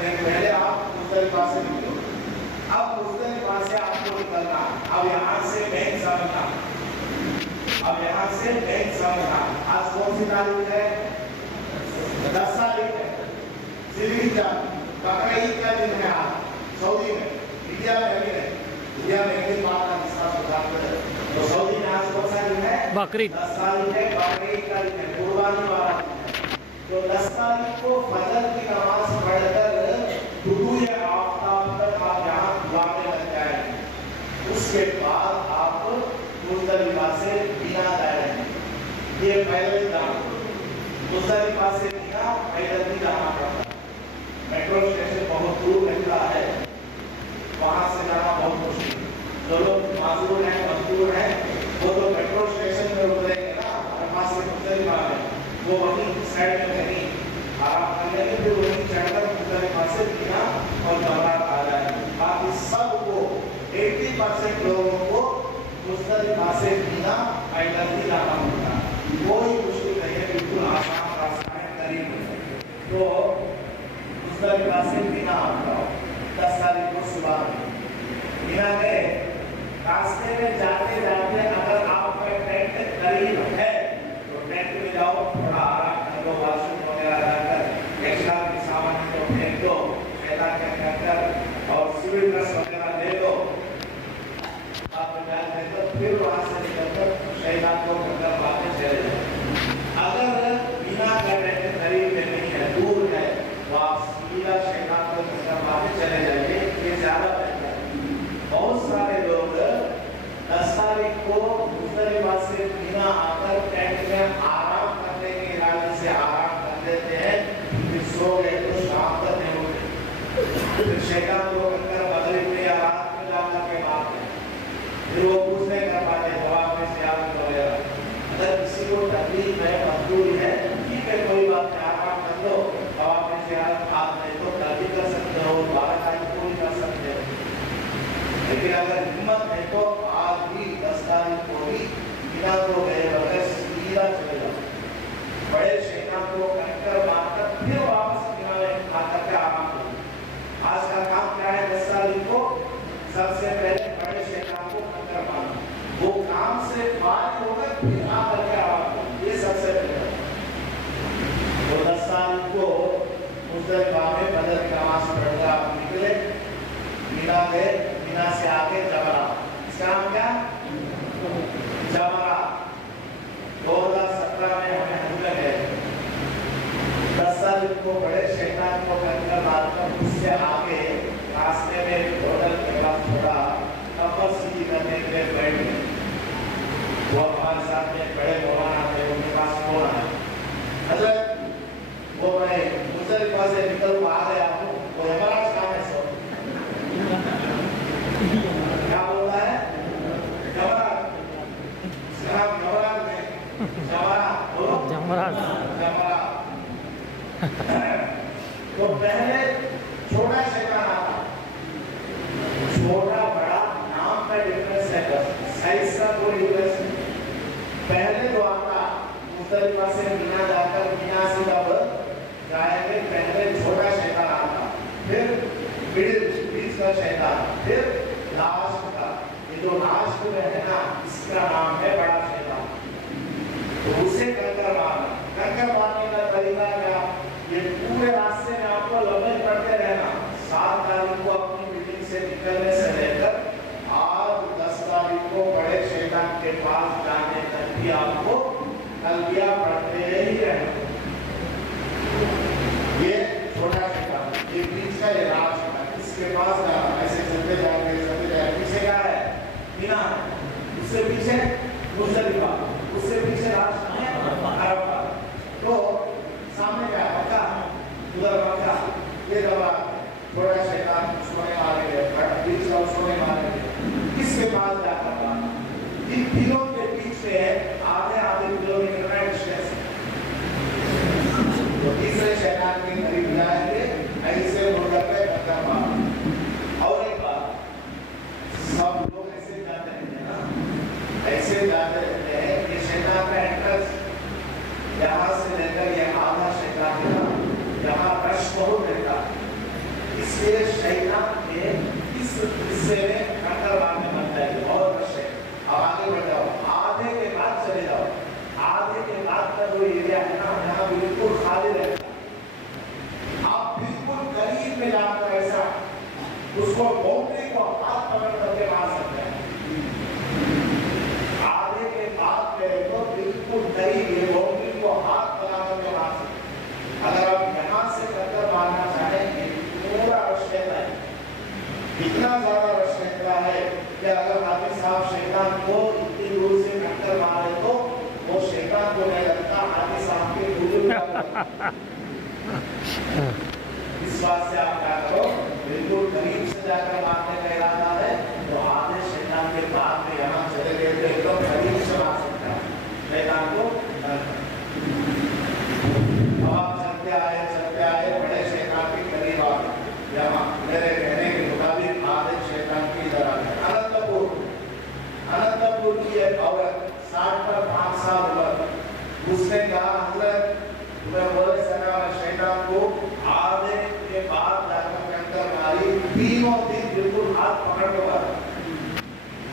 पहले आप मुज़दलिफ़ा से निकलो। अब मुज़दलिफ़ा से आपको निकलना, अब यहाँ से बैंक समझना, अब यहाँ से बैंक समझना। आज कौन सी तारीख है? 10 तारीख है, ज़िलहिज्जा, बकरा ईद का दिन है आज सऊदी में। इंडिया में अभी नहीं, इंडिया में एक दिन बाद का हिस्सा सुधार है, तो सऊदी में आज कौन सा दिन है? बकरीद। 10 तारीख है, बकरा ईद का दिन है, कुर्बानी वाला दिन है। तो 10 तारीख को फजर की नमाज पढ़कर तुलूए आफ़ताब तक आप यहाँ दुआने लग जाएंगे। उसके बाद आप मुज़दलिफ़ा से मिना जाएंगे। ये पैदल जाना, मुज़दलिफ़ा से मिना पैदल भी जाना पड़ता है। मेट्रो स्टेशन बहुत दूर रहता है, वहाँ से जाना बहुत मुश्किल। जो लोग माजूर हैं, मजदूर हैं, वो तो मेट्रो स्टेशन में उतरेंगे ना, वहाँ से मुज़दलिफ़ा में, वो वहीं साइड में कहीं आराम कर लेंगे, फिर वहीं चढ़कर मुज़दलिफ़ा से मिना और जमरात आ जाएंगे। बाकी सबको 80% लोगों को मुज़दलिफ़ा से मिना पैदल ही जाना होता है। कोई मुश्किल नहीं है, बिल्कुल आसान रास्ता है, करीब है। तो मुज़दलिफ़ा से मिना आप जाओ 10 तारीख को सुबह में मिना गए। रास्ते में जाते जाते अगर आपका टेंट करीब है तो टेंट में जाओ, थोड़ा आराम कर लो, वॉशरूम वगैरह जाकर एक्स्ट्रा के सामान को फेंक दो, शैतान के कर और सिविल ड्रेस वगैरह ले लो, आप बैठ देते, फिर वहाँ से निकलकर शैतान को घर वापस चले जाओ। अगर बिना करने के करीब में नहीं है, दूर है, तो आप सीधा शैतान को घर वापस चले जाइए, ये ज़्यादा बेहतर है। बहुत सारे लोग 10 तारीख को मुज़दलिफ़ा से मिना आकर टेंट में आराम करने के इरादे से आराम कर लेते हैं, फिर सो गए तो शाम तक नहीं उठे, फिर शैतान को अंदर मगरिब में या रात में जाकर के बात है, फिर वो कुछ नहीं कर पाते, जवाब में से याद वगैरह। अगर किसी को तकलीफ है, मजबूरी है, ठीक है, कोई बात नहीं, आराम कर लो, जवाब में से याद आप नहीं तो कल भी कर सकते हो, 12 तारीख को भी कर सकते हो। लेकिन अगर हिम्मत है तो आज भी 10 तारीख को भी बिना को गए बगैर सीधा चले जाओ, बड़े शैतान को कंकर मारकर फिर वापस बिना में आकर के आराम करो। आज का काम क्या है? 10 तारीख को सबसे पहले बड़े शैतान को कंकर मारना, वो काम से फारिग होकर फिर आकर के आराम करो, ये सबसे पहले। तो 10 तारीख को मुज़दलिफ़ा में फजर की नमाज पढ़कर आप निकले, मिना गए, मिना से आगे जमरात, इसका नाम क्या? जमरात। 2017 में हमें हमले गए, 10 तारीख को बड़े शैतान को कंकर मारकर उससे आगे रास्ते में होटल के पास थोड़ा कमर सीधी करने के लिए बैठ गए। वो हमारे साथ में बड़े मौलाना थे, उनके पास फोन आया, हज़रत वो मैं मुज़दलिफ़ा से निकल आ गया हूँ, वो हमारा काम है सो क्या बोलता है? जमरात, जमरात में जमरात बोलो, जमरात। तो पहले छोटा शैतान आता, छोटा बड़ा नाम का डिफरेंस है, बस साइज का कोई डिफरेंस नहीं। पहले तो आता मुज़दलिफ़ा से मिना जाकर मिना से तब जाएंगे, पहले छोटा शैतान आता, फिर बीच का शैतान, फिर लास्ट का। ये जो लास्ट में है ना, इसका नाम है बड़ा शैतान। तो उसे कंकर मारना, कंकर मारने का तरीका क्या? ये पूरे रास्ते में आपको लम्बे पड़ते रहना, 7 तारीख को अपनी मीटिंग से निकलने से लेकर आज 10 तारीख को बड़े शैतान के पास जाने तक भी आपको तलबिया पढ़ते ही रहना। ये छोटा शैतान, ये बीच का, ये लास्ट का, इसके पास जाना, ऐसे चलते जाएंगे, पीछे क्या है? मिना, उससे पीछे मुज़दलिफ़ा, उससे पीछे रास्ता है अरफा। तो सामने क्या है? मक्का, उधर मक्का, ये दबा थोड़ा शैतान सोने मारेंगे, बीच का सोने मारेंगे, किसके पास जाकर बात? इन तीनों के बीच में आधे किलोमीटर का डिस्टेंस, तो तीसरे शैतान के करीब जाएंगे, ऐसे मुड़कर पे कंकर मारना। और एक बात, सब लोग ऐसे जाते रहते हैं ना, ऐसे जाते रहते हैं, ये शैतान का एंट्रेंस यहाँ से लेकर ये आधा शैतान का, यहाँ रश बहुत रहता है, इसलिए शैतान के इस हिस्से में कंकर मारने बनता है और रश है। अब आगे बढ़ जाओ, आधे के बाद चले जाओ, आधे के बाद का जो एरिया है ना यहाँ बिल्कुल खाली रहता है। आप बिल्कुल करीब में जाकर ऐसा उसको बाउंड्री को हाथ पकड़ करके मार सकते हैं। आधे के बाद गए तो बिल्कुल करीब ये बाउंड्री को हाथ लगा करके मार सकते हैं। अगर आप यहाँ से कंकर मारना चाहेंगे पूरा रश रहता है, इतना ज्यादा रश रहता है कि अगर हाफिज साहब शैतान को इतनी दूर से कंकर मारे तो वो शैतान को नहीं लगता, हाफिज साहब के दूर इस बात से आप क्या करो, बिल्कुल करीब से जाकर मारने का इरादा है तो आधे शैतान के बाद में यहाँ चले गए तो एकदम करीब से मार सकता है शैतान को। अब चलते आए बड़े शैतान के करीब आ गए। यहाँ मेरे कहने के मुताबिक आधे शैतान की इधर आ गए। अनंतपुर की एक औरत 60 पर 5 साल उम्र, उसने कहा हजरत मैं बोले सना शैतान को आधे के बाद जाकर कंकर मारी, तीनों दिन बिल्कुल हाथ पकड़ के मारा,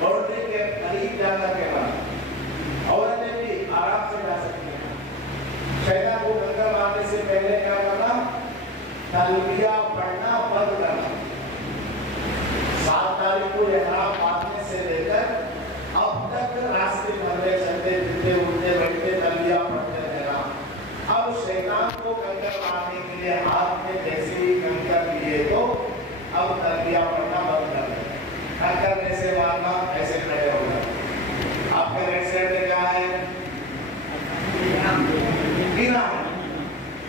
बाउंड्री के करीब जाकर के मारा। औरतें भी आराम से जा सकती हैं। शैतान को कंकर मारने से पहले क्या करना, तलबिया पढ़ना बंद करना। 7 तारीख को इहराम बांधने से लेकर अब तक रास्ते भर में चलते फिरते उठते बैठते तलबिया पढ़ते रहना। अब शैतान को कंकर मारने के लिए हाथ में जैसे ही कंकर लिए तो अब तलबिया पढ़ना बंद कर दें। कंकर कैसे मारना, ऐसे खड़े होना। आपके राइट साइड में क्या है, गिना है,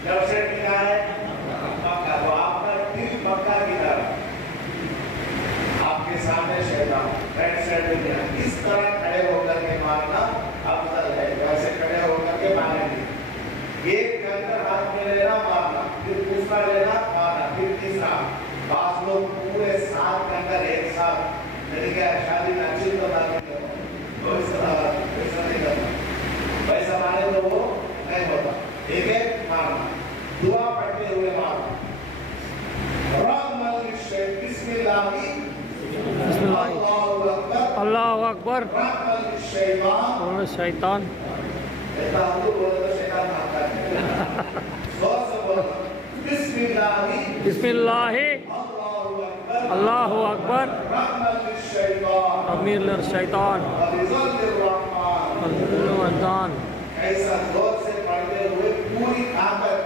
लेफ्ट साइड में क्या है, पक्का। तो आपका दिल पक्का की तरह, आपके सामने शैतान राइट साइड में गिना। इस तरह खड़े होकर के मारना अफजल है, वैसे खड़े होकर के मारेंगे। एक कंकर हाथ में लेना मारना, फिर दूसरा लेना मारना, फिर तीसरा। पांच लोग पूरे 7 कंकर एक साथ, मेरी क्या शादी में अच्छी तो बात नहीं करो, वैसा नहीं करना, वैसा मारे तो वो नहीं होता। एक एक मारना, दुआ पढ़ते हुए मारना। अल्लाहु अकबर। और शैतान बिस्मिल्लाह अल्लाहु अकबर। अमीर शैतान ऐसा जोर से पढ़ते हुए पूरी ताकत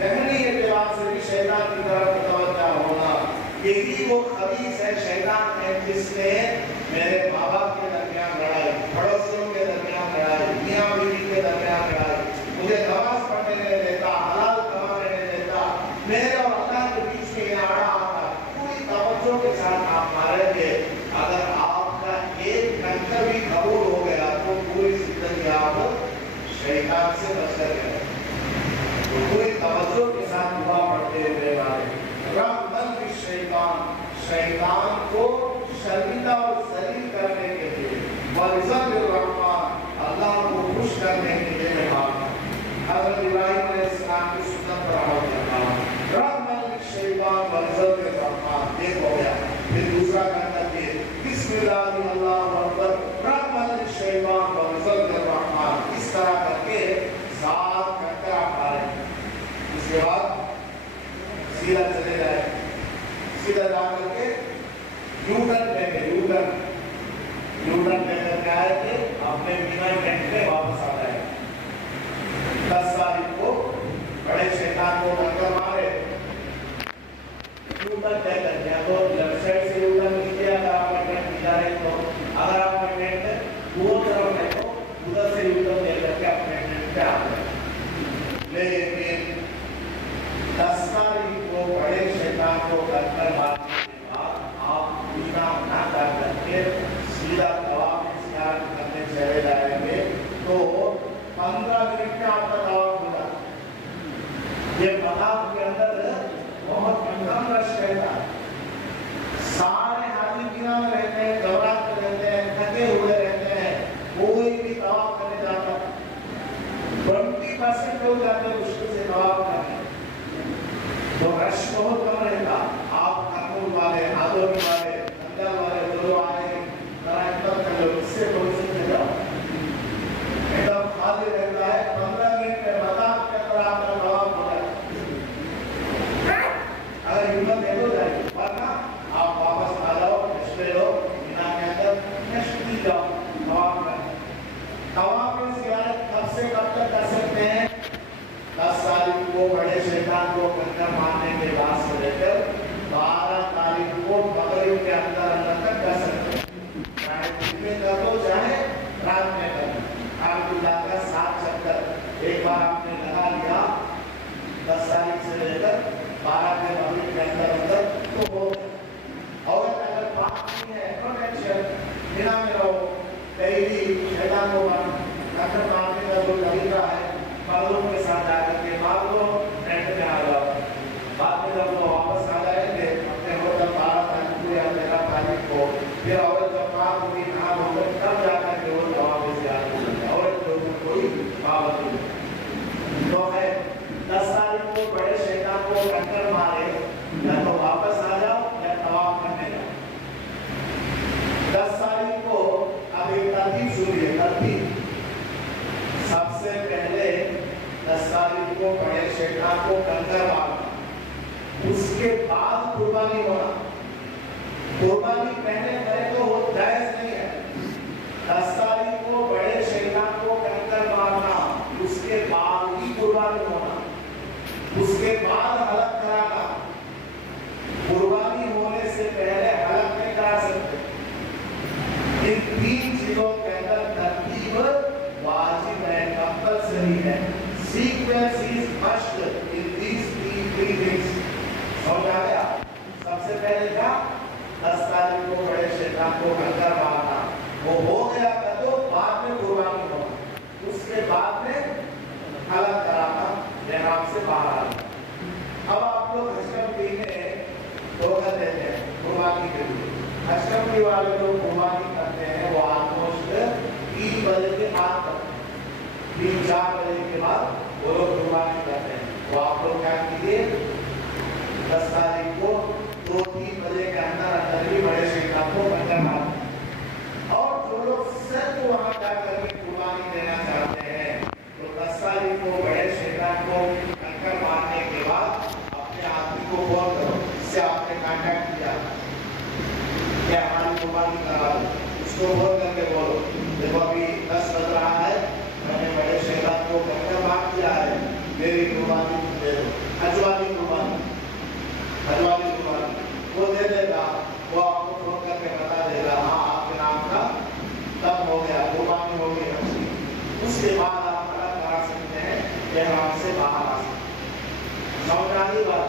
जहनी एतबार से भी शैतान की तरफ मुतवज्जा होना। यही वो खबीस है, शैतान है जिसने मेरे माँ बाप के दरमियान लड़ाई, पड़ोसियों के दरमियान लड़ाई, मियाँ बीवी के दरमियान लड़ाई, मुझे नमाज पढ़ने नहीं देता, हलाल कमाने नहीं देता, मेरे और अल्लाह के बीच में ये आड़ा आता। पूरी तवज्जो के साथ आप मारेंगे। अगर आपका एक कंकर भी कबूल हो गया तो पूरी जिंदगी आप शैतान से बच गए। तो पूरी तवज्जो के साथ दुआ पढ़ते हुए मारे। रहमतन लिश्शैतान, शैतान को शर्मिंदा और जलील करने के लिए, वरिज़्क़ लिर्रहमान, अल्लाह को खुश करने के लिए मैं मांगता हूँ। हज़रत इब्राहीम अलैहिस्सलाम की सुन्नत पर अमल करना। रहमतन लिश्शैतान वरिज़्क़ लिर्रहमान, ये हो गया। फिर दूसरा कहना चाहिए बिस्मिल्लाह अल्लाहु अकबर, रहमतन लिश्शैतान वरिज़्क़ लिर्रहमान। इस तरह करके 7 कंकर आप मारेंगे। उसके बाद सीधा चले जाए, सीधा जा करके यूटर्न लेंगे। यूटर्न लेकर के आए थे अपने बिना टेंट में वापस आ जाए। 10 तारीख को बड़े शैतान को कंकर मारे, यूटर्न लेकर गया तो लेफ्ट साइड से यूटर्न लीजिए। अगर आप टेंट ली जा रहे तो, अगर आप टेंट वो तरफ है तो उधर से यूटर्न लेकर के अपने टेंट पे आ जाए। लेकिन 10 तारीख को बड़े शैतान को कंकर मारने के बाद आप बिना ना करके सीधा तवाफ करने चले जाएंगे तो 15 मिनट में आपका तवाफ होगा। ये मताब के अंदर बहुत कम रश रहता है। बकरीद के अंदर तो हो गया। औरत अगर पाक नहीं है नो टेंशन, बिना में रहो। कहीं भी शैतान को टक्कर मारने का जो तरीका है, मर्दों के साथ जाकर के मार लो, टेंट में आ जाओ। बाद में जब वो वापस आ जाएंगे अपने होटल 12 तारीख को या 13 तारीख को, फिर औरत जब पाक होगी नहा धोकर तब जाकर के वो दवा में से आती है। औरत के ऊपर कोई पाबंदी नहीं। तो है 10 तारीख को बड़े शैतान को टक्कर मारे, या तो वापस आ जाओ या तवाफ करने जाओ। 10 तारीख को अब एक तरतीब सुनिए, तरतीब। सबसे पहले 10 तारीख को बड़े शैतान को कंकर मारना, उसके बाद कुर्बानी होना। कुर्बानी पहले करे तो वो जायज नहीं है। 10 तारीख को बड़े शैतान को कंकर मारना, उसके बाद ही कुर्बानी होना, उसके बाद हलक कराना। कुर्बानी होने से पहले हलक नहीं करा सकते। इन 3 चीजों के अंदर तरतीब वाजिब है, कंपल्सरी है। Sequence is must in these 3 things. समझ आ गया? सबसे पहले क्या? 10 तारीख को बड़े शैतान को कंकर मारना, वो हो गया तो बाद में कुर्बानी होना, उसके बाद में हलक कराना, इहराम से बाहर आना। अब आप लोग हजकंपी में धोखा देते हैं कुर्बानी के लिए। हजकंपी वाले लोग कुर्बानी करते हैं वो ऑलमोस्ट 3 बजे के बाद तक, 3-4 बजे के बाद वो लोग कुर्बानी करते हैं। तो आप लोग क्या कीजिए, 10 तारीख को 2-3 बजे के अंदर अंदर ही बड़े शैतान को कंकर मारते हैं। और जो लोग सिर्फ वहां जाकर के कुर्बानी देना चाहते हैं, तो 10 तारीख को बड़े शैतान को कंकर मारने के बाद अपने आदमी को फोन करो, जिससे आपने कांटेक्ट किया कि हमारी कुर्बानी करा दो। उसको फोन करके बोलो, देखो अभी 10 बज रहा है, मैंने बड़े शैतान को कंकर मार दिया है, मेरी कुर्बानी दे दो। हजवानी कुर्बानी वो दे देगा, वो आपको फोन करके बता देगा हाँ आपके नाम का तब हो गया, कुर्बानी हो गई। उसके बाद आप हलक करा सकते हैं, इहराम से बाहर आ सकते हैं। समझ आ गई बात?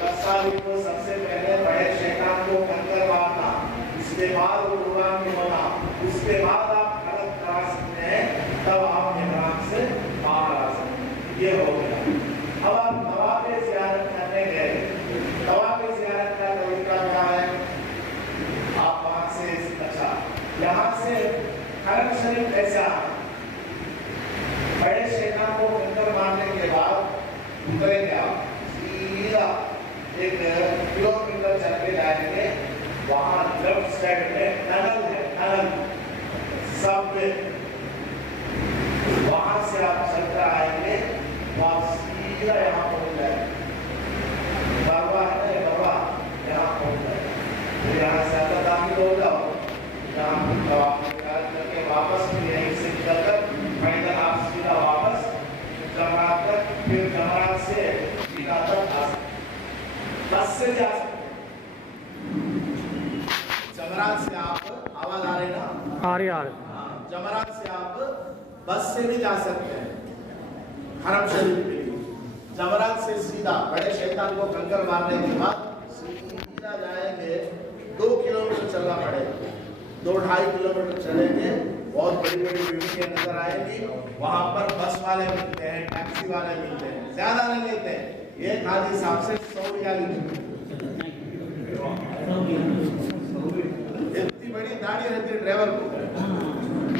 10 तारीख को सबसे पहले बड़े शैतान को कंकर मारना, उसके बाद वो कुर्बानी होना, उसके बाद आप हलक करा सकते हैं, तब आप इहराम से बाहर आ सकते हैं। ये हो गया। अब आप तवाफ़े ज़ियारत करने गए। तवाफ़े ज़ियारत का तरीका क्या है? आप वहां से अच्छा यहाँ से हरम शरीफ कैसे आना? बड़े शैतान को कंकर मारने के बाद उतरेंगे आप सीधा 1 किलोमीटर चल के जाएंगे। वहां लेफ्ट साइड में टनल है, टनल सबवे। वहां से आप चलकर आएंगे, वहां सीधा यहाँ पहुंच जाएंगे। दरवा है ना, दरवा यहाँ पहुंच जाएंगे। फिर यहाँ से अंदर दाखिल हो जाओ, यहाँ करके वापस फिर यहीं से निकलकर पैदल आप सीधा वापस जमरात तक, फिर जमरात से सीधा तक आ सकते, बस से जा सकते। जमरात से आप आवाज आ रही ना? आ रही। जमरात से आप बस से भी जा सकते हैं हरम शरीफ के लिए। जमरात से सीधा बड़े शैतान को कंकर मारने के बाद सीधा जाएंगे, 2 किलोमीटर चलना पड़ेगा, 2-2.5 किलोमीटर चलेंगे। बहुत बड़ी बड़ी बिल्डिंगें नजर आएंगी। वहां पर बस वाले मिलते हैं, टैक्सी वाले मिलते हैं, ज्यादा नहीं लेते हैं, एक हाजी साहब से 100 रियाल लेते हैं। इतनी बड़ी दाढ़ी रहती है ड्राइवर को,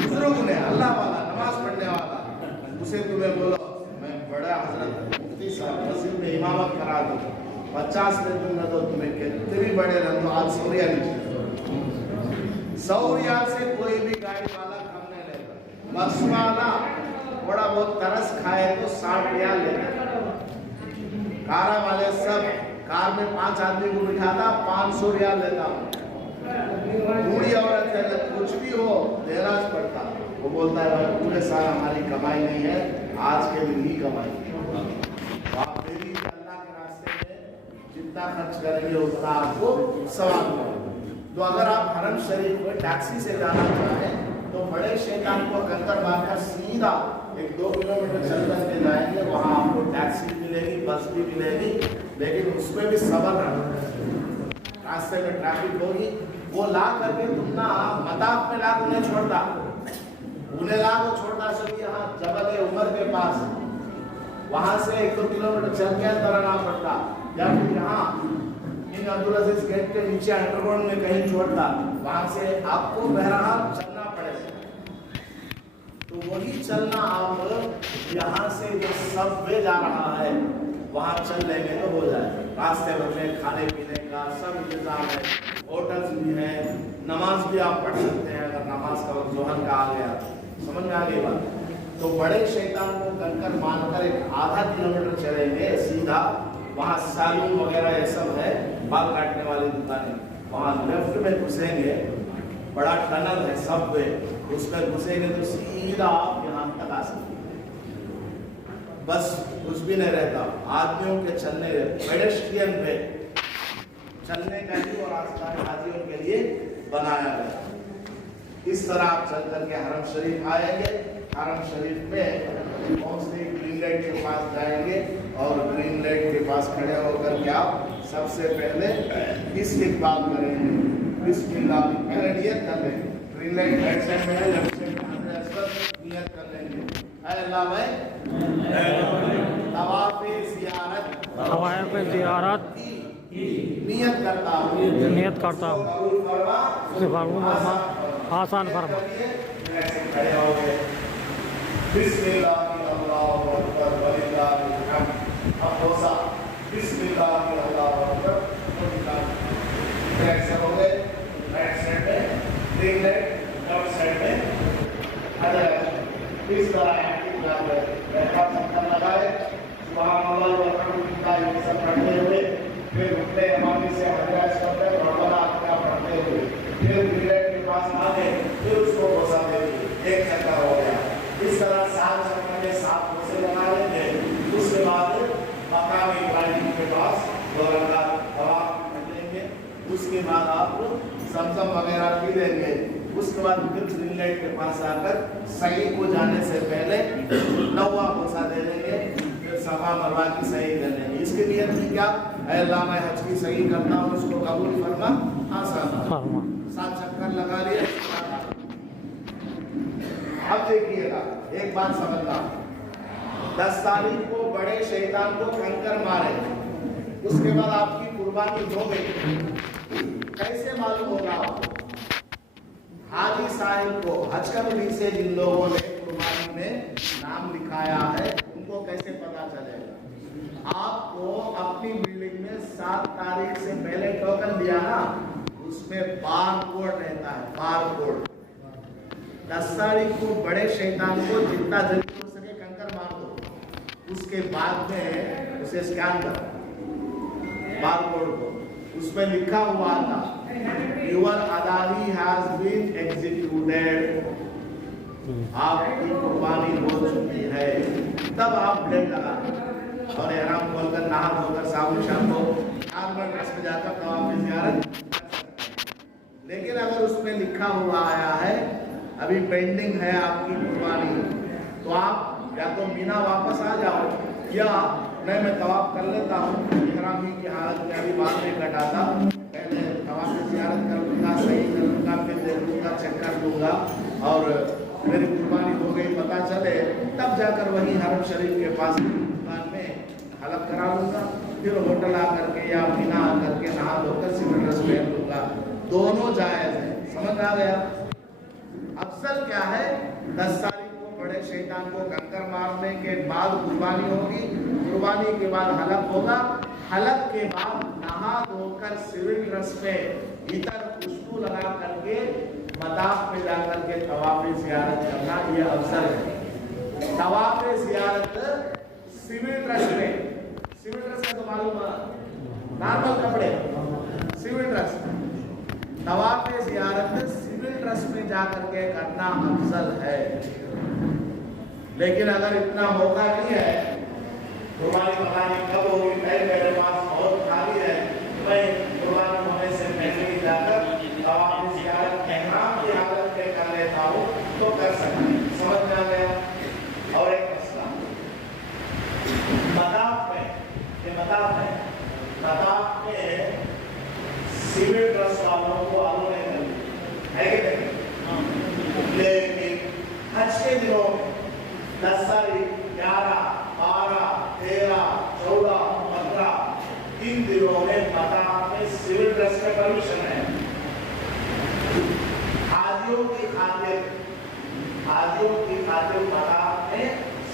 बुजुर्ग ने, अल्लाह वाला, नमाज पढ़ने वाला, उसे तुम्हें बोलो मैं बड़ा हजरत मुफ्ती साहब मस्जिद में इमामत करा दूं, 50 ले दूंगा तो तुम्हें कितने भी बड़े रह दो, आज 100 रियाल लीजिए। 100 रियाल से कोई भी गाड़ी वाला कम नहीं लेगा। बस वाला थोड़ा बहुत तरस खाए तो 60 रियाल लेगा। कार वाले सब कार में 5 आदमी को बिठाता, 500 रियाल लेता। बूढ़ी औरत है, कुछ भी हो देना पड़ता। वो बोलता है भाई पूरे साल हमारी कमाई नहीं है, आज के दिन ही कमाई। आप देवी अल्लाह के रास्ते में जितना खर्च करेंगे उतना आपको सवाब मिलेगा। तो अगर आप हरम शरीफ में टैक्सी से जाना चाहें तो बड़े शैतान को कंकर मारकर सीधा 1-2 किलोमीटर चल करके जाएंगे। वहाँ आपको टैक्सी मिलेगी, बस भी मिलेगी, लेकिन उसमें भी सब्र रखना। रास्ते में ट्रैफिक होगी, वो ला करके तुम ना मताफ में ला उन्हें छोड़ता, उन्हें ला को छोड़ता सभी यहाँ जबल उमर के पास, वहां से 1-2 किलोमीटर चल के अंदर आना पड़ता, या फिर यहाँ इन अब्दुल अजीज गेट के नीचे अंडरग्राउंड में कहीं छोड़ता, वहां से आपको बहरहाल चलना पड़ेगा। तो वही चलना आप यहाँ से जो सबवे जा रहा है वहाँ चल लेंगे तो हो जाए। रास्ते में खाने पीने का सब इंतजाम है, होटल्स भी है, नमाज भी आप पढ़ सकते हैं अगर नमाज का वक्त जोहर का आ गया। समझ में आ गई बात? तो बड़े शैतान को कंकर मानकर एक आधा किलोमीटर चलेंगे सीधा, वहाँ सैलून वगैरह ये सब है, बाल काटने वाली दुकानें, वहाँ लेफ्ट में घुसेंगे, बड़ा टनल है सबवे, उसमें घुसेंगे तो सीधा आप यहाँ तक आ सकते। बस कुछ भी नहीं रहता, आदमियों के चलने, पेडेस्ट्रियन पे चलने का ही और रास्ता हाजियों के लिए बनाया गया। इस तरह आप चल करके हरम शरीफ आएंगे, हरम शरीफ में पहुंचते ग्रीन लाइट के पास जाएंगे और ग्रीन लाइट के पास खड़े होकर के आप सबसे पहले इस्तिक़बाल करेंगे, बिस्मिल्लाह, पहले नियत कर लेंगे। ग्रीन लाइट राइट साइड में है, लेफ्ट साइड में नियत कर लेंगे। अल्लाह भाई तवाफ़ ज़ियारत नियत करता हूँ, नियत करता हूँ, आसान फरमा। खड़े हो गए, बिस्मिल्लाह अल्लाहु अकबर वलिल्लाहिल हम्द। अब रोज़ा बिस्मिल्लाह अल्लाहु अकबर वलिल्लाहिल। ऐसे हो गए, राइट साइड में ग्रीन लाइट, लेफ्ट साइड में अदर। इस तरह चक्कर लगाए, सुभानअल्लाह वल्हम्दुलिल्लाह ये सब पढ़ते हुए फिर उठते इमामी से हजरत करते रब्बना अतना पढ़ते हुए फिर ग्रीन लाइट के पास आ गए, फिर उसको बोसा दे दिए, एक चक्कर हो गया। इस तरह 7 चक्कर में 7 बोसे लगा लेंगे। उसके बाद मकाम इब्राहिम के पास 2 रकात तवाफ कर लेंगे। उसके बाद आप ज़मज़म वगैरह पी लेंगे। उसके बाद फिर ग्रीन लाइट के पास आकर सही को जाने से पहले 9वां बोसा दे देंगे, फिर सफा मरवा की सही कर लेंगे। इसके लिए क्या, अल्लाह मैं हज की सही करता हूँ, उसको कबूल फरमा, आसान। 7 चक्कर लगा लिए। अब देखिएगा एक बात समझना, 10 तारीख को बड़े शैतान को कंकर मारे, उसके बाद आपकी कुर्बानी हो गई, कैसे मालूम होगा आपको? हाजी साहिब को हज कमेटी से जिन लोगों ने कुर्बानी में नाम लिखाया है उनको कैसे पता चलेगा? आपको अपनी बिल्डिंग में 7 तारीख से पहले टोकन दिया ना, उसमें बार कोड रहता है, बार कोड। 10 तारीख को बड़े शैतान को जितना जल्दी हो सके कंकर मार दो, उसके बाद में उसे स्कैन करो बार कोड को, उसमें लिखा हुआ था Your अदाही has been executed, आपकी कुर्बानी हो चुकी है। तब आप ब्लेड लगा और एहराम खोलकर नहा धोकर साबुन शैम्पू नॉर्मल ड्रेस में जाकर तवाफ़ ज़ियारत कर सकते हैं। लेकिन अगर उसमें लिखा हुआ आया है अभी पेंडिंग है आपकी कुर्बानी, तो आप या तो मीना वापस आ जाओ, या नहीं मैं तवाफ़ कर लेता हूँ, इहरामी की हालत में अभी बाद में कटाता, पहले तवाफ़ ज़ियारत कर लूँगा, सही कर लूँगा, फिर देख लूँगा, चेक कर लूँगा और मेरी कुर्बानी हो गई पता चले, तब जाकर वही हरम शरीफ के पास दुकान में हलफ करा लूँगा, फिर होटल आ करके या मीना आ करके नहा धोकर सिविल ड्रेस पहन लूँगा। दोनों जायज़ है। समझ आ गया? अफजल क्या है, 10 तारीख को बड़े शैतान को कंकर मारने के बाद कुर्बानी होगी, कुर्बानी के बाद हलक होगा, हलक के बाद नहा धोकर सिविल ड्रेस में इतर खुशबू लगा करके मताफ में जाकर के तवाफ़ ज़ियारत करना, ये अफजल है। तवाफ़ ज़ियारत सिविल ड्रेस में, सिविल ड्रेस का तो मालूम है, नॉर्मल कपड़े, सिविल ड्रेस, तवाफ़ ज़ियारत सिविल ड्रेस में जाकर के करना अफजल है। लेकिन अगर इतना मौका नहीं है, कुर्बानी बनानी कब होगी, मेरे पास बहुत खाली है, मैं कुर्बानी होने से पहले ही जाकर तवाफ़ ज़ियारत इहराम की हालत में कर लेता हूँ, तो कर सकते हैं। समझ में आ गया? और एक मसला मताफ में, ये मताफ है, दाखिल मकाम में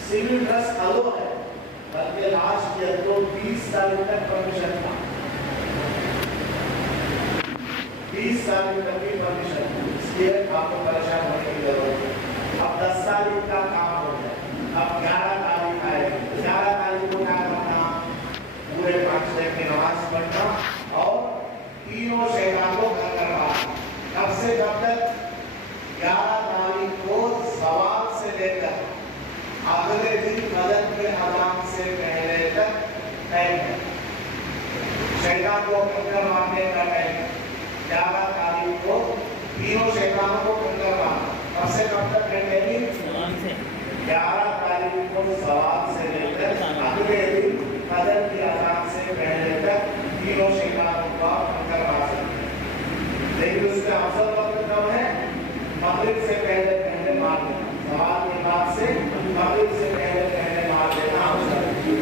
सिविल ड्रेस अलो है, बल्कि लास्ट ईयर तो 20 तारीख तक परमिशन था, 20 तारीख तक की परमिशन थी, इसलिए आपको परेशान होने की जरूरत है। अब 10 तारीख का काम हो गया, अब 11 तारीख आएगी, 11 तारीख को क्या करना, पूरे 5 वक्त की नमाज पढ़ना और तीनों शैतान को घर करवाना। कब से कब तक? 11 तारीख को सवाल से लेकर अगले दिन फजर के अज़ान से पहले तक टाइम है, शैतान को कंकर मारने का टाइम है। 11 तारीख को तीनों शैतानों को कंकर मारना। कब से कब तक रहेंगे? 11 तारीख को सवाल से लेकर अगले दिन फजर की अज़ान से पहले तक तीनों शैतानों को कंकर मार सकते हैं। लेकिन उसका अफजल वक्त कब है? मगरिब से पहले मार देना, सवाल के बाद से मगरिब से पहले मार देना अफजल है।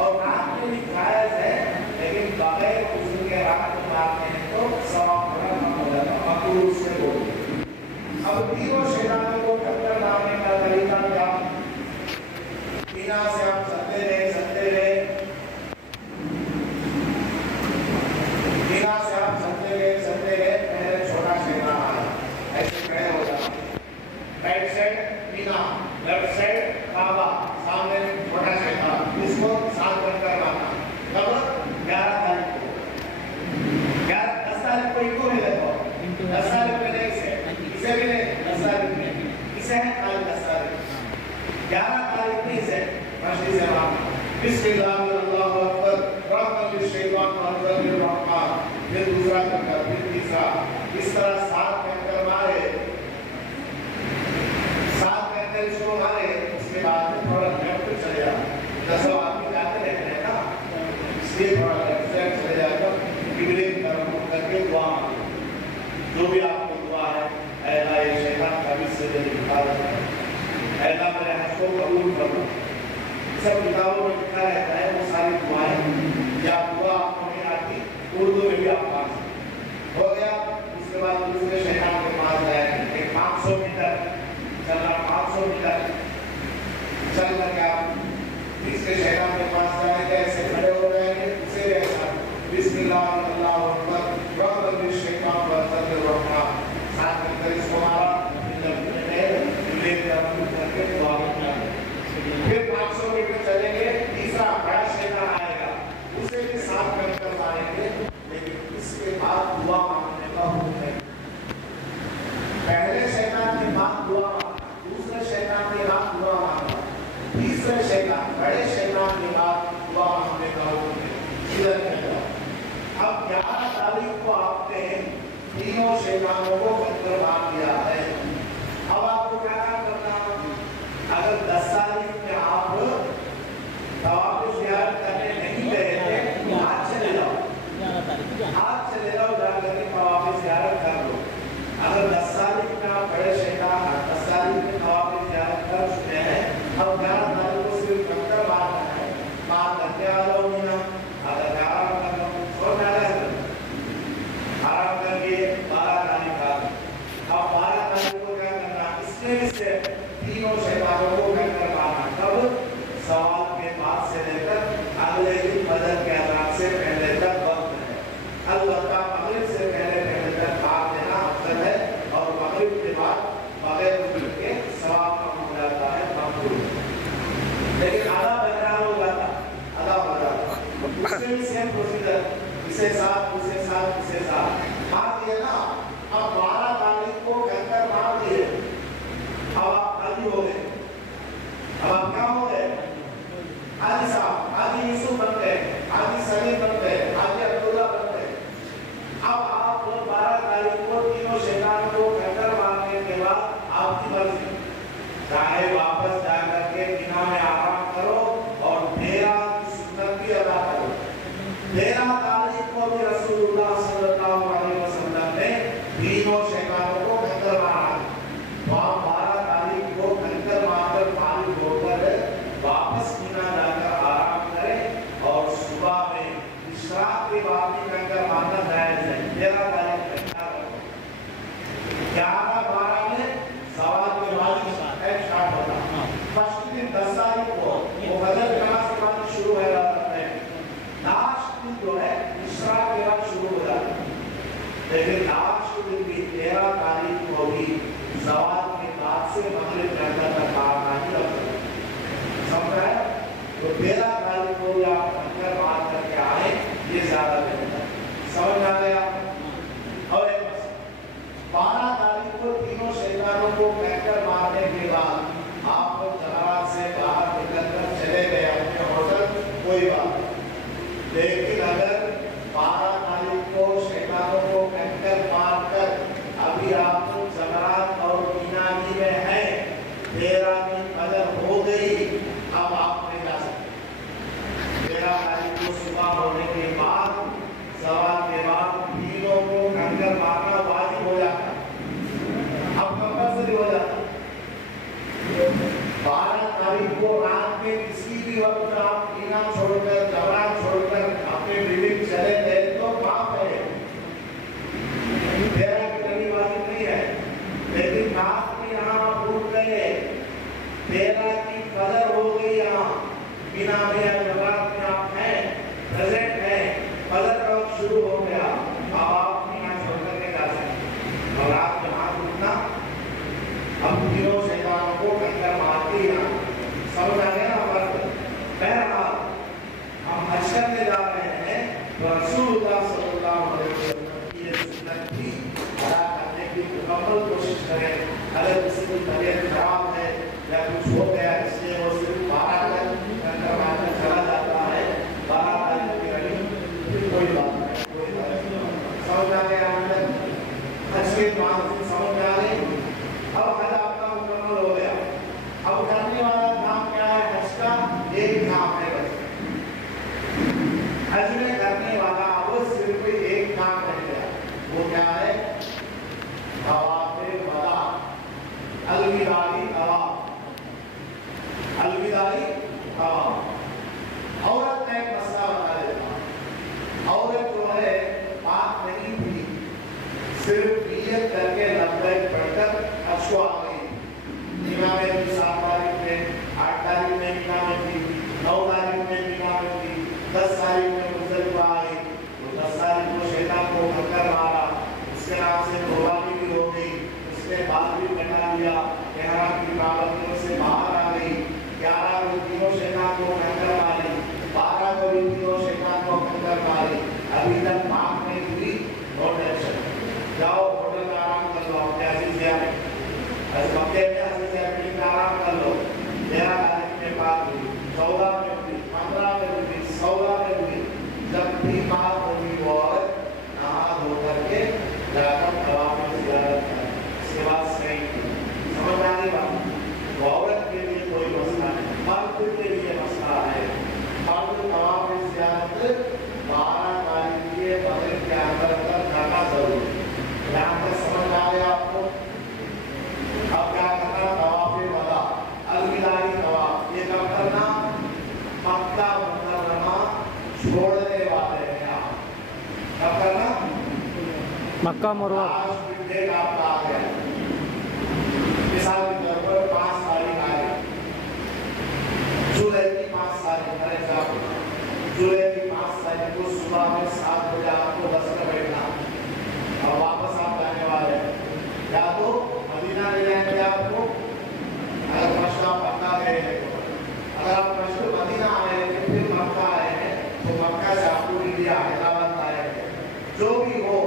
और रात में भी जायज है, लेकिन बगैर उज़्र के रात में मारते हैं तो सवाब थोड़ा कम हो जाता है, मकरूह से बोलते हैं। अब तीनों शैतानों को टक्कर मारने का तरीका क्या? बिना से आप चलते रहे बिना से आप चलते रहे, पहले छोटा शैतान आया, ऐसे खड़े हो जाते, right side Mina, left side Kaaba, सामने छोटा शैतान, इसको साथ बनकर लाना। कब? 11 तारीख को। 10 तारीख को इनको भी देखो, 10 तारीख में नहीं, इसे भी नहीं, 10 तारीख में इसे है, कल 10 तारीख, 11 तारीख में इसे मस्जिद से मारना। बिस्मिल्लाह अल्लाहु अकबर, रहमत लिश-शैतान व रहमत लिर-रहमान। फिर दूसरा कंकर, फिर तीसरा, इस तरह 7 कंकर मारे, 7 कंकर इसको मारे, उसके बाद में थोड़ा लेफ्ट पे चले जाओ, 10 आदमी जाते रहते हैं ना, इसलिए थोड़ा लेफ्ट साइड चले जाकर किबले की तरफ मुड़ करके दुआ मांगो, जो भी आपको दुआ है, ऐ अल्लाह ये शैतान कभी से मेरी हिफाजत कर, ऐ अल्लाह मेरे हज को कबूल कर लो। सब किताबों में लिखा रहता है, वो सारी दुआएं या दुआ आपको नहीं आती, उर्दू में भी आप मांग सकते हो। गया, उसके बाद दूसरे शैतान के पास जाएंगे, एक 500 मीटर चलना, 500 मीटर चल करके आप तीसरे शैतान के पास जाएंगे, ऐसे खड़े हो जाएंगे, उसे भी ऐसा बिस्मिल्लाह अल्लाहु अकबर, रहमत लिश-शैतान व रहमत लिर-रहमान, साथ मिलकर इसको मारा, करके दुआ करना। फिर 500 मीटर चलेंगे, तीसरा बड़ा शैतान आएगा, उसे भी साथ मिलकर मारेंगे, लेकिन इसके बाद दुआ मांगने का हुक्म है। पहले शैतान के बाद दुआ मांगना, दूसरे शैतान के बाद दुआ मांगना, तीसरे शैतान, बड़े शैतान के बाद दुआ मांगने का हुक्म है। इधर कहता अब 11 तारीख को आपने तीनों शैतानों को कंकर मार दिया है। अब आपको क्या करना? अगर 10 तारीख में आप तवाफ ज़ियारत करने नहीं गए थे, आज चले जाओ, आज चले जाओ, जाकर के तवाफ ज़ियारत कर लो। अगर 10 तारीख में आप बड़े शैतान 10 तारीख में तवाफ ज़ियारत कर चुके हैं, अब 11 तारीख को सिर्फ कंकर मारना है, मार करके आ जाओ मीना। अगर 11 कर लो, सो आराम करके 12 तारीख आ, अब 12 तारीख को क्या करना? इसमें से तीनों शैतानों को कंकर मारना। कब? सवाल के बाद से लेकर अगले दिन फजर के अज़ान से पहले तक वक्त है। अलबत्ता मगरिब से पहले तक मार देना अफजल है, और मगरिब के बाद बगैर उज़्र के सवाब कम हो जाता है, मकरूह। लेकिन आधा बहरान हो जाता, आधा हो जाता, उसमें भी सेम प्रोसीजर, इसे साथ उसे साथ उसे साथ मार दिए ना। अब 12 तारीख को कंकर मार दिए, अब आप हाजी हो गए। अब आप क्या हो गए? हाजी साहब, हाजी यूसुफ बन गए, हाजी सलीम बन गए, हाजी अब्दुल्ला बन गए। अब आप 12 तारीख को तीनों शैतान को कंकर मारने के बाद आपकी मर्जी, चाहे वापस जाकर के मीना में आराम करो और डेरा की सुन्नत भी अदा करो। 13 तारीख को भी रसूलुल्लाह सल्लल्लाहु अलैहि वसल्लम ने तीनों शैतानों को कंकर मारा। वहाँ 12 तारीख को कंकर मारकर पानी धोकर वापस मीना जाकर आराम करें, और सुबह में इशराक के बाद भी कंकर मारना जायज है। 13 तारीख में 11-12 में सवाल के बाद स्टार्ट होता है। चक्कर मारना वाजिब हो जाता, अब कंपल्सरी हो जाता। 12 तारीख को रात में किसी भी वक्त आप पीना छोड़कर, दवा छोड़कर अपने ड्रिलिंग चले गए तो पाप है। 13 की कड़ी वाजिब नहीं है, लेकिन रात में यहाँ आप रुक गए, 13 की फजर हो गई, यहाँ बिना रात में आप हैं, प्रेजेंट हैं, फजर का वक्त शुरू हो गया, अब आप पीना छोड़कर के जा सकते और रात में हाथ उठना अब तीनों शैतानों को कंकर मारती है। समझ आ गया फर्क? बहरहाल हम हज करने जा रहे हैं तो रसूलुल्लाह सल्लल्लाहु अलैहि वसल्लम की ये सुन्नत भी अदा करने की मुकम्मल कोशिश करें। अगर किसी की तबीयत खराब है या कुछ हो गया इसलिए वो सिर्फ 12 तक कंकर मारने चला जाता है, 12 तारीख की घड़ी कोई बात नहीं, कोई बात नहीं। समझ आ गया? हज के 5 दिन समझ आ गए। अब हज आपका मुकम्मल हो गया। अब करने वाला काम क्या है? हज का एक काम है बस। हज में करने वाला वो सिर्फ एक काम रह गया, वो क्या है? तवाफ़े वदा, अलविदाई तवाफ, अलविदाई तवाफ। औरत का एक मसला बता देता हूं। औरत जो है पाक नहीं थी, सिर्फ नियत करके लब्बैक पढ़कर हज को आ गई। मीना में 7 तारीख में, 8 तारीख में मीना में थी, 9 तारीख में मीना में थी, 10 तारीख में मुज़दलिफा आई, तो 10 तारीख को शैतान को कंकर मारा, उसके नाम से कुर्बानी भी हो गई, उसने बाल भी कटा लिया, इहराम की पाबंदियों से बाहर आ गई। 11 को तीनों शैतान को कंकर मारी, 12 को भी तीनों शैतान को कंकर मारी, अभी तक पाक नहीं हुई, नो टेंशन, जाओ होटल में आराम कर लो, अपने अजीजिया में, मक्के में अजीजिया में आराम कर लो। 13 तारीख में बात हुई, 14 में हुई, 15 में हुई, 16 में हुई, जब भी बात होगी वो औरत नहा धो करके जाकर तवाफ में ज़ियारत करें, इसके बाद सही। समझ आ रही बात? वो औरत के लिए कोई मसला नहीं, मर्द के लिए मसला है। मर्द तवाफ में ज़ियारत 12 तारीख के मगरिब के अंदर करना जरूरी है। यहाँ तक समझ आ गया आपको? अब क्या करना? तवाफ़े वदा, अलविदाई तवाफ, ये कब करना? मक्का मुकर्रमा छोड़ने वाले हैं आप। कब करना? मक्का मरवा। आज डेट आपका आ गया, मिसाल के तौर पर 5 तारीख आ गई, जुलाई की 5 तारीख, फॉर एग्जाम्पल जुलाई की 5 तारीख को सुबह में 7 बजे आपको बस में बैठना और वापस आप जाने वाले हैं। या तो मदीना ले जाएंगे आपको, अगर फर्स्ट आप मक्का गए हैं तो, अगर आप फर्स्ट मदीना आए हैं फिर मक्का आए हैं तो मक्का से आपको इंडिया हैदराबाद आएंगे। जो भी हो,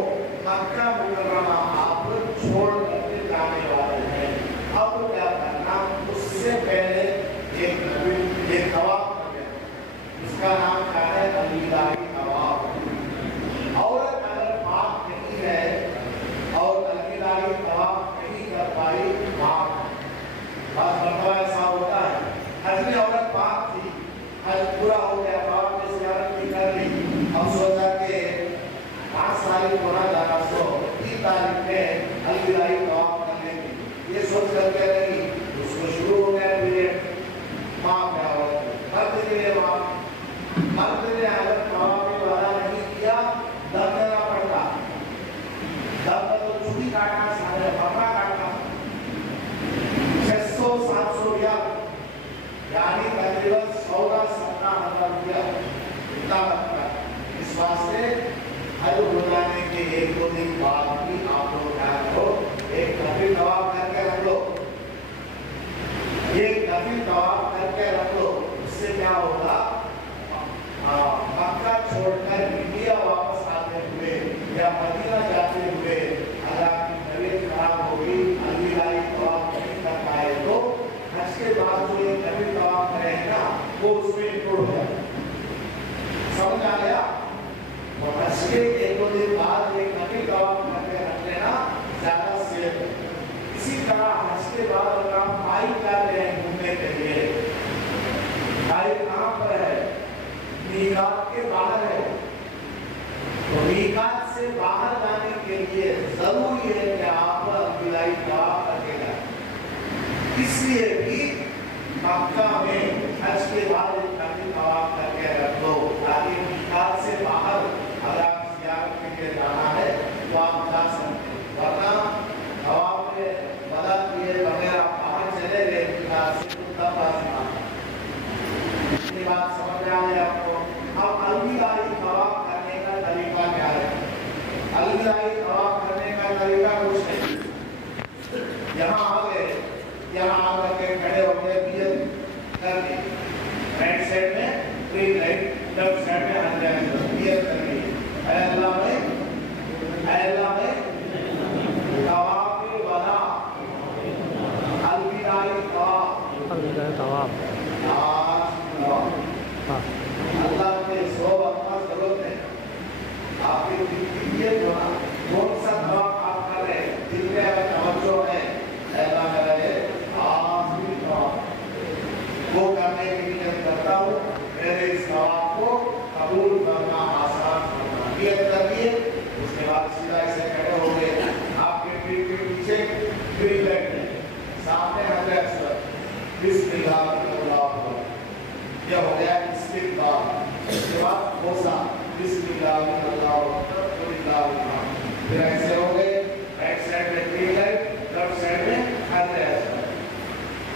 मक्का मुकर्रमा आप छोड़ करके जाने वाले हैं। अब क्या करना? उससे पहले एक तवाफ करना, उसका नाम क्या है? अलविदाई तवाफ। औरत अगर पाक नहीं है और अलविदाई तवाफ नहीं कर पाई, पाक बस मरतबा ऐसा होता है। हज में औरत पाक थी, हज पूरा हो गया, तवाफ में ज़ियारत भी कर ली, हम सोचा कि 5 तारीख को ना जाना, सो 3 तारीख में अलविदाई तवाफ कर लेंगे, ये सोच करके रही, उसको शुरू हो गया पीरियड, माफ है औरत, मर्द के लिए माफ। मर्द ने अगर तवाफ वदा नहीं किया, दम देना पड़ता, दम तो छुट्टी काटना, सारे मरना काटना, 600-700 रियाल, यानी तकरीबन 16-17 हज़ार रुपया, इतना लगता। इस वास्ते हज हो जाने के 1-2 दिन बाद भी आप लोग क्या करो, एक नफिल तवाफ करके रख लो, एक नफिल तवाफ करके रख लो। उससे क्या होगा? मक्का छोड़कर इंडिया वापस आते हुए या मदीना जाते हुए अगर आपकी तबीयत खराब होगी, अलविदाई तवाफ नहीं कर पाए तो हज के बाद जो ये नफिल तवाफ करेंगे ना, वो उसमें इंक्लूड हो जाएगा। समझ आ गया? और हज के 1-2 दिन बाद एक नफिल तवाफ करके रख लेना ज्यादा सेफ है। इसी तरह हज के बाद अगर आप हाइक कर रहे हैं घूमने के लिए, हाइक कहाँ पर है? मीकात के बाहर है, तो मीकात से बाहर जाने के लिए तो आप जा सकते हैं, वरना हवा में मदद किए बगैर आप बाहर चले गए इसके बाद समझ में आए आपको। अब अलविदाई तवाफ करने का तरीका क्या है? अलविदाई तवाफ करने का तरीका कुछ नहीं, यहाँ आ गए, यहाँ आकर के खड़े हो गए, नियत कर दी, राइट साइड में ग्रीन लाइट, लेफ्ट साइड में हर जाएगा, नियत कर दी, अल्लाह में तवाफ वदा, अलविदाई तवाफ, अलविदाई तवाफ। अल्लाह के 100 अपना जरूरत है, आपकी दिल जो ना कौन सा तवाफ आप कर रहे हैं, दिल में अगर तवज्जो है अल्लाह में रहे, आखिरी तवाफ वो करने की नियत करता हूँ, मेरे इस तवाफ को कबूल करना आसान करना, नियत करिए। उसके बाद सीधा ऐसे खड़े हो गए, आपके पीठ के पीछे ग्रीन लाइट है, सामने हजरत अस्वद, बिस्मिल्लाह यह हो गया इस्तिक़बाल। उसके बाद बोसा, बिस्मिल्लाह फिर ऐसे हो गए, राइट साइड में ग्रीन लाइट, लेफ्ट साइड में हजरत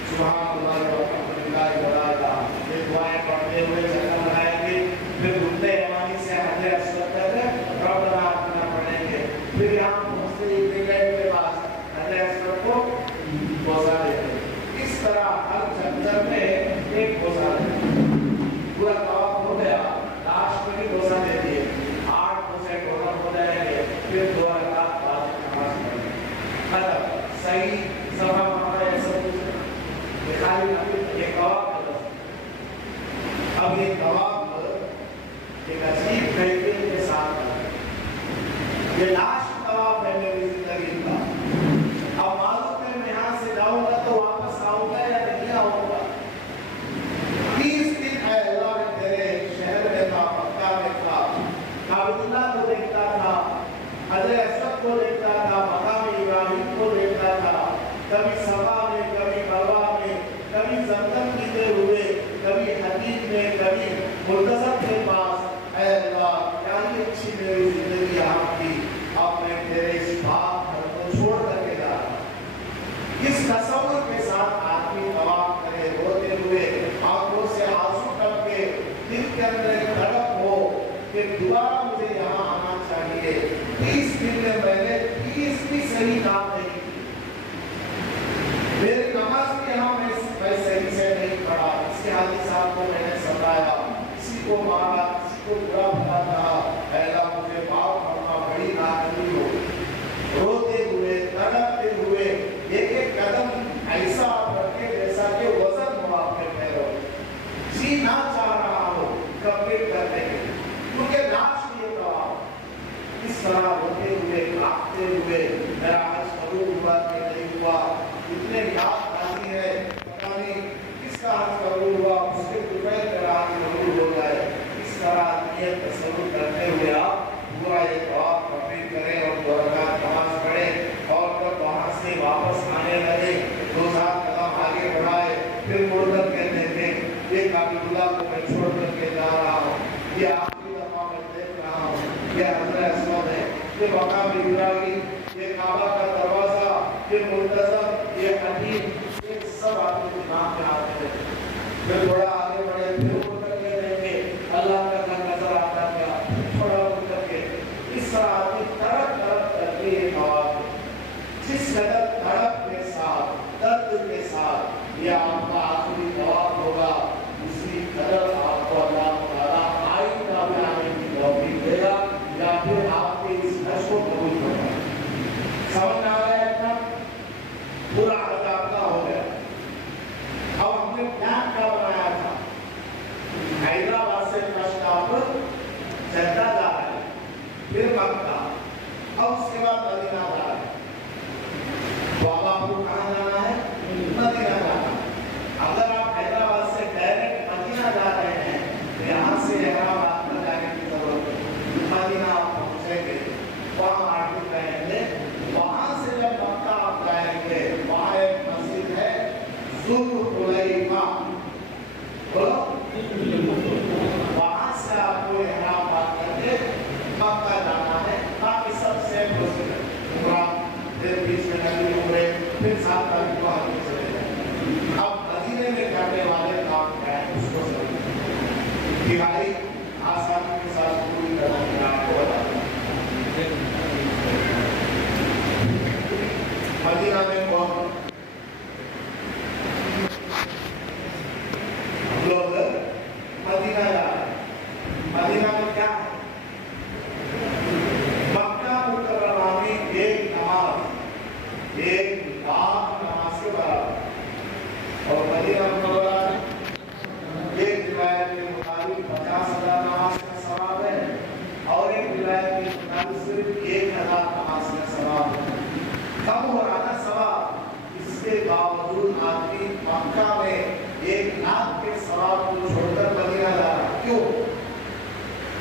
सुभान अल्लाह व अल्हम्दुलिल्लाह व ला ये दुआएं पढ़ते हुए चक्कर लगाएंगे, फिर घूमते यमानी से हजरत अस्वद तक रब्बना आतिना पढ़ेंगे, फिर यहाँ पहुँचते ही ग्रीन लाइट के पास हजरत अस्वद को बोसा देंगे। इस तरह हर चक्कर में एक बोसा देंगे, पूरा तवाफ हो गया, लास्ट में भी बोसा दे दिए, 8 बोसे टोटल हो जाएंगे, फिर 2 रकात बाद नमाज पढ़ेंगे, मतलब सही सभा हमारा ऐसा कुछ खाली ये तवाफ का लफ्ज़। अब ये तवाफ एक अजीब कैफियत के साथ है, ये लास्ट तवाफ है मेरी जिंदगी का। अब मालूम है मैं यहाँ से जाऊंगा तो वापस आऊंगा या नहीं आऊंगा। 30 दिन है अल्लाह ने तेरे शहर में था, मक्का में था, काबुल्ला को देखता था, हजरत अस्वद को देखता था, मकाम इब्राहिम को देखता था, कभी सभा में, कभी मरवा में, कभी ज़मज़म पीते हुए, कभी हदीद में, कभी मुल्तज़म के पास। ऐ अल्लाह क्या ही अच्छी मेरी जिंदगी आपकी, अब मैं तेरे इस बात को छोड़ करके जा रहा हूँ। इस तसव्वुर के साथ आदमी तवाफ करे, रोते हुए, आंखों से आंसू टपके, दिल के अंदर एक तड़प हो कि दोबारा मुझे यहाँ आना चाहिए। 30 दिन में मैंने 30 भी सही काम नहीं की, मेरी नमाज भी यहाँ मैं सही से नहीं पढ़ा, इसके हादी साहब को मैंने सताया, किसी को मारा, किसी को बुरा भला कहा, पहला मुझे माफ करना, बड़ी नाकामी हो। रोते हुए, तड़पते हुए, एक कदम ऐसा रखे जैसा कि वजन हो आपके पैरों, जी ना चाह रहा हो कंप्लीट करने के, क्योंकि लास्ट ये तवाफ इस तरह रोते हुए, कांपते हुए, मेरा हज कबूल हुआ कि नहीं हुआ, इतने याद आती है, पता नहीं किसका हज कबूल हुआ, उसके दुबई मेरा हज कबूल हो जाए। इस तरह नियत तसव्वुर करते हुए आप पूरा ये तवाफ कंप्लीट करें और 2 रकात नमाज पढ़ें, और जब वहाँ से वापस आने लगे 2-4 कदम आगे बढ़ाए, फिर मुड़कर के देखें ये काबुल्ला को मैं छोड़ करके जा रहा हूँ, ये आखिरी दफा मैं देख रहा हूँ, ये हजरत अस्वद है, ये मकाम इब्राहिम, ये काबा का दरवाजा, ये मुल्तज़म, ये हदीद, ये सब आपके दिमाग में आते हैं। फिर थोड़ा आगे बढ़े, फिर उड़ करके देखे अल्लाह का घर नजर आता क्या, थोड़ा उड़ करके, इस तरह आदमी तड़प तड़प करके ये तवाफ, जिस कदर तड़प के साथ, दर्द के साथ ये आपका आखिरी तवाफ होगा, उसी कदर आपको अल्लाह ताला आइंदा में आने की तौफीक देगा, या फिर आपके इस हज को कबूल करेगा। समझ में आ रहा है अपना? पूरा हज आपका हो गया। अब हमने प्लान क्या बनाया था? हैदराबाद से फर्स्ट आप जद्दा जा रहे हैं, फिर मक्का, अब उसके बाद मदीना जा रहे हैं। तो अब आपको कहाँ जाना है? मदीना जाना है। अगर आप हैदराबाद से डायरेक्ट मदीना जा रहे हैं तो यहाँ से हैदराबाद में जाने की जरूरत है। मदीना आप पहुँचेंगे, वहाँ 8 दिन रहेंगे, वहाँ से जब मक्का आप जाएंगे, वहाँ एक मस्जिद है ज़ुल्हुलैफा, बोलो, वहाँ से आपको इहराम बांध करके मक्का जाना है, बाकी सब सेम मदीना में कौन हम लोग मदीना जा रहे हैं। मदीना में क्या है? मक्का मुकर्रमा में एक नमाज 1,00,000 नमाज के बराबर, और मदीना मुनव्वरा में एक रिवायत के मुताबिक 50,000 नमाज का सवाब है, और एक रिवायत के मुताबिक सिर्फ 1,000 नमाज का सवाब है। कम हो रहा था सवाब, इसके बावजूद आदमी मक्का में 1,00,000 के सवाब को छोड़कर मदीना जा रहा। क्यों?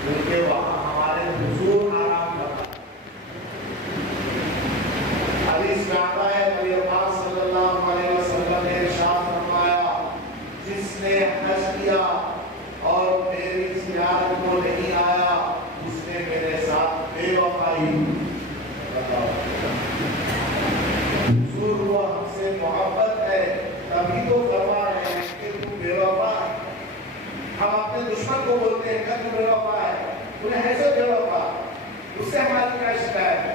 क्योंकि वहाँ हमारे हुजूर आराम करता है। हदीस में आता है नबी पाक सल्लल्लाहु अलैहि वसल्लम ने इरशाद फरमाया, जिसने हज किया और मेरी ज़ियारत को नहीं आया उसने मेरे साथ बेवफाई। हुजूर को हमसे मोहब्बत है, तभी तो फरमा रहे हैं कि तू बेवफा है। हम अपने दुश्मन को बोलते हैं कि तू बेवफा है, तूने है सो बेवफा, उससे हमारी क्या शिकायत है?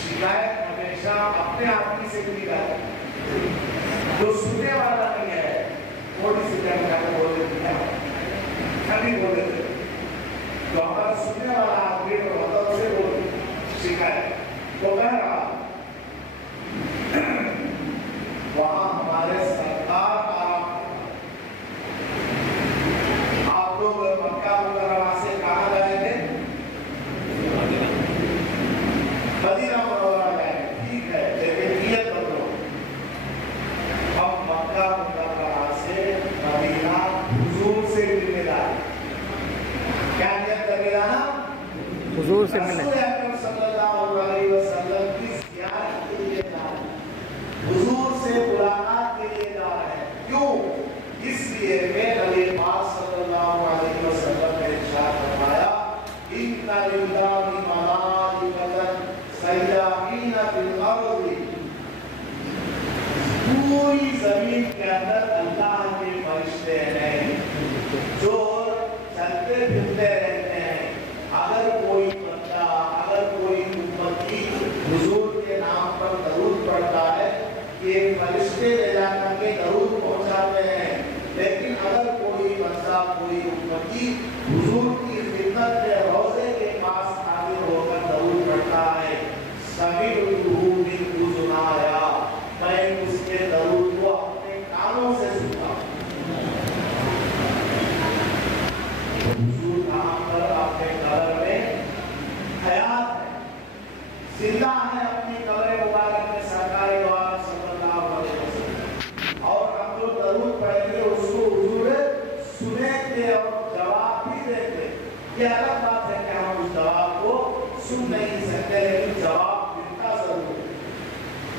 शिकायत हमेशा अपने आदमी से की जाती है, जो सुनने वाला नहीं है। थोड़ी सी जगह बोल देती है, कभी बोल देते, तो हमारा सुनने वाला आदमी तो होता उसे बोल शिकायत। तो कह रहा वहाँ हमारे सरकार आराम। आप लोग मक्का मुकर्रमा से कहाँ जाएंगे? मदीना मुनव्वरा जाएंगे, ठीक है, लेकिन नियत बदलो। हम मक्का मुकर्रमा से मदीना हुजूर से मिलने जाएंगे। क्या नियत करके जाना? हुजूर से मिलने। रसूल अकरम सल्लल्लाहु अलैहि वसल्लम की ज़ियारत के लिए जा रहे हैं, हुजूर से मुलाकात के लिए जा रहे हैं। क्यों? इसलिए मैं नबी पाक सल्लल्लाहु अलैहि वसल्लम ने इरशाद फरमाया, इन्ना लिल्लाहि मलाइकतन सय्यामीन फिल अर्ज़ि। पूरी जमीन के अंदर अल्लाह के फरिश्ते हैं जो चलते फिरते रहते हैं। अगर कोई बंदा, अगर कोई उम्मती हुजूर के नाम पर दरूद पढ़ता है, ये फरिश्ते ले जाकर के दरूद पहुंचाते हैं। लेकिन अगर कोई बंदा, कोई उम्मती हुजूर की खिदमत में रोजे के पास हाजिर होकर दरूद पढ़ता है, समीअतुहु मिन उज़ुनाया, मैं उसके दरूद को अपने कानों से सुनता हूं। हुजूर नाम पर अपने कब्र में हयात है, जिंदा है अपनी कब्र मुबारक में सरकारी वाला सल्लल्लाहु अलैहि वसल्लम। और हम जो दरूद पढ़ेंगे उसको हुजूर सुनेंगे और जवाब भी देंगे। ये अलग बात है कि हम उस जवाब को सुन नहीं सकते, लेकिन जवाब मिलता जरूर है।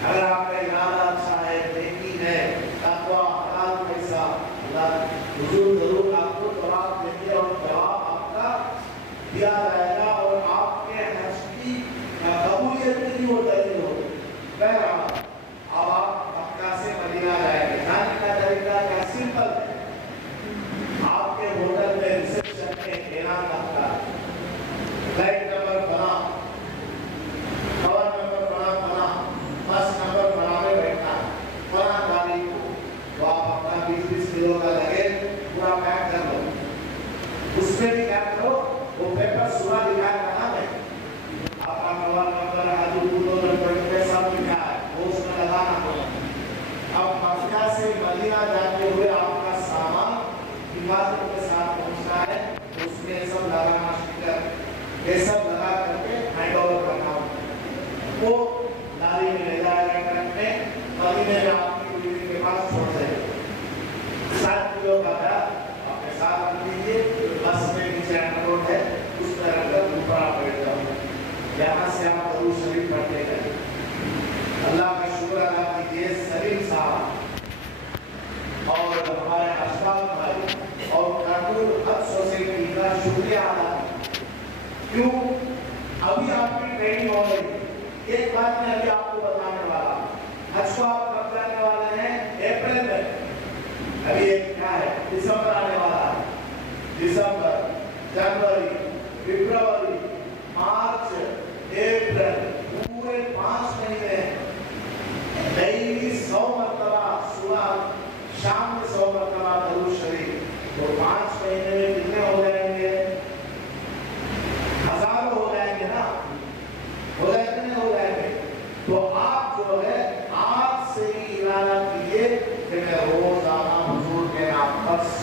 अगर आपका इरादा अच्छा है, नेकी है, तक़वा, हलाल पैसा, हुजूर जरूर आपको जवाब देंगे और जवाब आपका दिया जाएगा और आपके हज की कबूलियत की वो दलील होगी। बहरहाल अब आप मक्का से मदीना जाएंगे। जाने का तरीका क्या? सिंपल है। आपके होटल में रिसेप्शन में ऐलान लगता है, फ्लाइट नंबर बना, कवर नंबर बना, बस नंबर बना में बैठना है फलां तारीख को। तो आप अपना 20-20 किलो का लगेज पूरा पैक कर लो। उसमें भी क्या करो, वो पेपर सुबह दिखाया कहाँ है, आपका कवर नंबर, हाजिर नंबर सब लिखा है, वो उसमें लगाना होगा। अब मक्का से मदीना जाते हुए आपका सामान हिफाजत के साथ पहुंचना है, उसमें सब लगाना, स्टिकर ये सब लगा करके हैंड ओवर करना होगा। वो गाड़ी में ले जाएगा ट्रक में, मदीने में आपकी बीवी के पास छोड़ देगा। 7 किलो का बैग अपने साथ रख लीजिए, बस में नीचे रोड है उसमें रखकर ऊपर आप बैठ जाओ। यहाँ से आप दरूद शरीफ पढ़ते हैं। अल्लाह का शुक्र अदा कीजिए, सलीम साहब और हमारे अशफाक भाई और ठाकुर हज सोसाइटी का शुक्रिया अदा। क्यों? अभी आपकी ट्रेनिंग हो रही है। एक बात मैं अभी आपको बताने वाला हूँ। हज को आप कब जाने वाले हैं? अप्रैल में। अभी एक क्या है, दिसंबर आने वाला है। दिसंबर, जनवरी, फरवरी, मार्च, अप्रैल, पूरे 5 महीने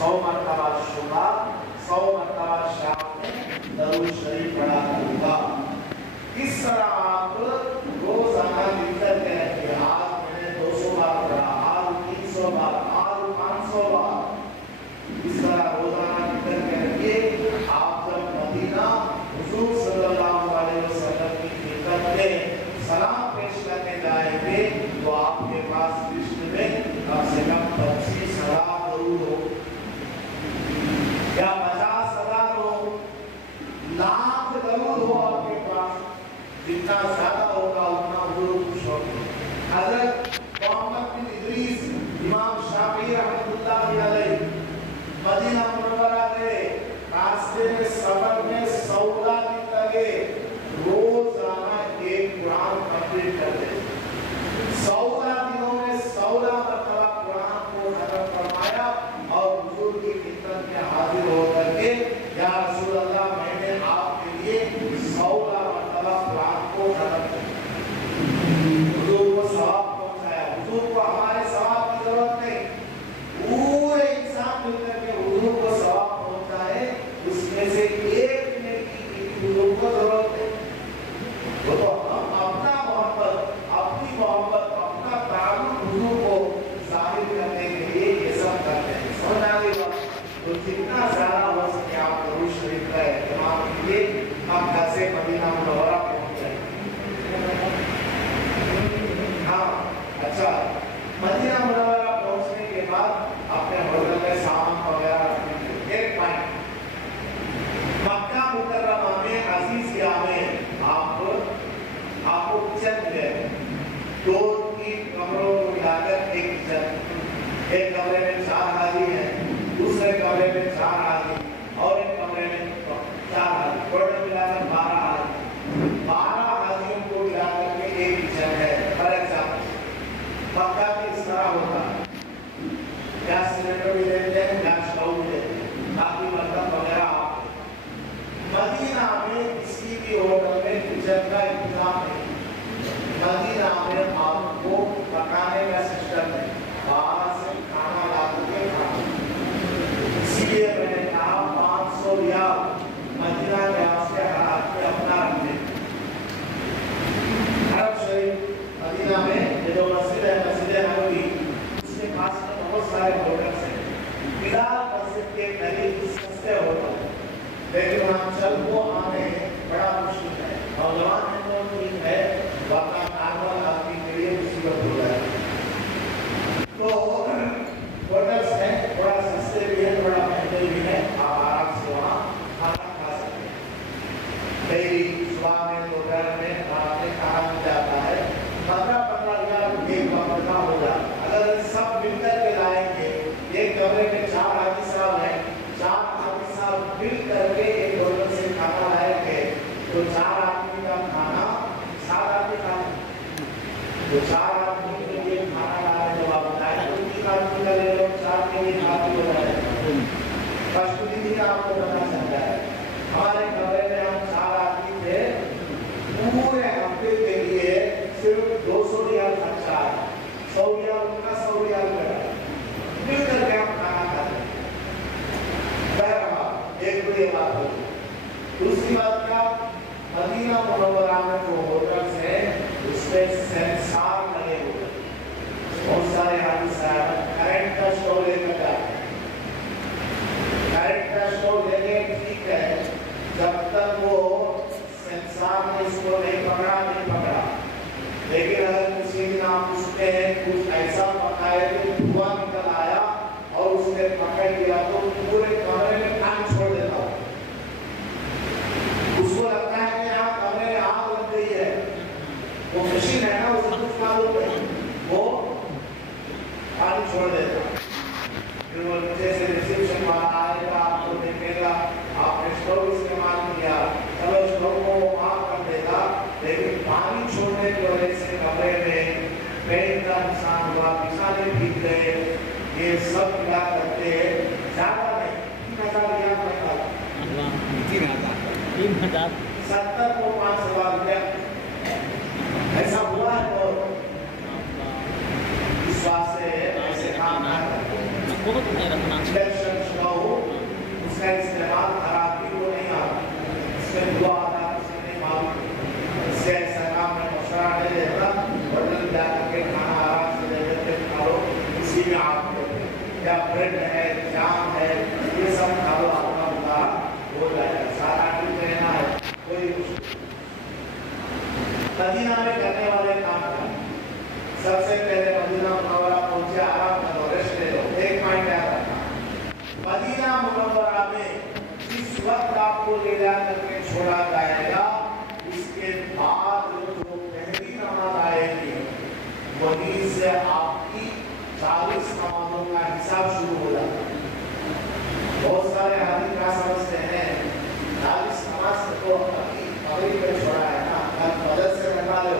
100 मरतबा सुबह 100 मरतबा शाम में दरूद शरीफ पढ़ा करूंगा। इस तरह आप रोजाना लिखकर करें कि आज मैंने 200 बार पढ़ा, आज 300 बार, आज 500 बार। इस तरह रोजाना लिखकर करेंगे। आप जब मदीना हुजूर सल्लल्लाहु अलैहि वसल्लम की खिदमत में सलाम पेश करने जाएंगे तो आपके पास लिस्ट में कम से कम 25,000 दरूद हो या 50,000 हो, लाख दरूद हो आपके पास। जितना ज्यादा होगा उतना हुजूर खुश होंगे। हजरत मोहम्मद बिन इदरीस इमाम शाफी रहमतुल्लाह अलैह मदीना मुनव्वरा गए, रास्ते में सफर में 14 दिन लगे, रोजाना एक कुरान कंप्लीट करते। 14 दिनों में 14 मरतबा कुरान को खत्म फरमाया और हुजूर की खिदमत में हाजिर होकर के या रसूल अल्लाह मैंने आपके लिए 14 मरतबा कुरान को खत्म किया। हुजूर को सवाब पहुंचाया। हुजूर को हमारे सवाब की जरूरत नहीं, पूरे इंसान मिलकर के हुजूर को सवाब पहुंचाए, उसमें से एक नेकी की हुजूर को जरूरत है। वो तो हम अपना मोहब्बत, अपनी मोहब्बत, अपना ताल्लुक हुजूर को जाहिर करने के लिए ये सब करते हैं। समझ आ गई बात? तो जितना ज्यादा हो सके आप दरूद शरीफ का इस्तेमाल कीजिए। मक्का से मदीना मुनव्वरा पहुंच जाएंगे। हाँ, अच्छा, मदीना मुनव्वरा पहुंचने के बाद अपने होटल में सामान वगैरह रखने के लिए एक पॉइंट, मक्का मुकर्रमा में अजीजिया में आपको किचन मिले, 2-3 कमरों को मिलाकर एक किचन। एक कमरे में 4 हाजी हैं, दूसरे कमरे में 4 हाजी और एक कमरे में 4 हाजी, टोटल मिलाकर 12 हाजी। 12 हाजियों को मिलाकर के एक किचन है। फॉर एग्जाम्पल मक्का में इस तरह होता है, गैस सिलेंडर भी देते हैं, गैस स्टोव भी देते हैं, बाकी बर्तन वगैरह। मदीना में किसी भी होटल में किचन का इंतजाम नहीं। मदीना में आपको पकाने का सिस्टम है, बाहर से खाना ला के खाना। इसलिए मैंने कहा 500 रियाल मदीना के आपसे हरा के अपना रखते। अरब शरीफ मदीना में ये जो मस्जिद है, मस्जिद नबवी, उसके पास में बहुत सारे होटल हैं। बिलाल मस्जिद के करीब सस्ते होटल, लेकिन वहाँ चल को आने बड़ा मुश्किल है। नौजवान है तो ठीक है, वरना नॉर्मल आदमी के लिए मुसीबत हो जाए। तो होटल्स हैं, थोड़ा सस्ते भी हैं, थोड़ा महंगे भी हैं, आप आराम से वहाँ खाना खा सकते हैं। डेली सुबह में, दोपहर में, रात में खाना मिल जाता है। 15-15 रियाल एक वक्त का हो जाता है। अगर सब मिलकर के लाएंगे, एक कमरे में 4 हाजी साहब हैं, 4 हाजी साहब मिल करके एक होटल से खाना लाएंगे तो 4 आदमी का खाना 7 आदमी खाना, तो 4 आदमी के लिए खाना ला रहे जब आप बताए तो 3 आदमी का ले लो, 4 के लिए खाते हो जाए। कश्मीरी जी आपको पता चलता है, हमारे कमरे में हम 4 आदमी थे, पूरे हफ्ते के लिए सिर्फ 200 रियाल खर्चा है। 100 रियाल उनका, 100 रियाल मेरा, मिलकर के हम खाना खाते। एक बड़ी बात हो। दूसरी बात क्या, मदीना मुनव्वरा में जो होटल्स हैं उसमें सेंसार लगे हुए हैं। बहुत सारे हाजी साहब करंट का स्टोव लेकर जाते हैं। करंट का स्टोव लेके ठीक है, जब तक वो सेंसार ने इसको नहीं पकड़ा, लेकिन अगर किसी दिन आप उसमें कुछ ऐसा पकाए कि धुआं निकल आया और उसने पकड़ लिया तो पूरे कमरे में पानी छोड़ देता हो। उसको लगता है कि यहाँ कमरे में आग लग गई है। वो मशीन है ना, उसको कुछ मालूम है, वो पानी छोड़ देता। फिर वो नीचे से रिसेप्शन वाला आएगा, आपको देखेगा आपने स्टोव इस्तेमाल किया, चलो स्टोव को ऑफ कर देगा, लेकिन पानी छोड़ने की वजह से कमरे में पेट का नुकसान हुआ, बिछाने भीग गए। ये सब मिला करते ज्यादा नहीं, 3,000 रियाल का, 3,000 70 को 5,000 रुपया ऐसा हुआ है। और विश्वास से ऐसे काम ना करते। बहुत नहीं रखना। इलेक्शन मदीना में करने वाले काम क्या? सबसे पहले मदीना मुनव्वरा पहुंचे, आराम करो, रेस्ट ले लो। एक पॉइंट याद रखना, मदीना मुनव्वरा में जिस वक्त आपको ले जाकर के छोड़ा जाएगा, इसके बाद जो पहली नमाज आएगी वहीं से आपकी 40 नमाजों का हिसाब शुरू हो जाता है। बहुत सारे आदमी क्या समझते हैं 40 नमाज तो अभी मगरिब में छोड़ा है ना, कल फजर से करवा ले,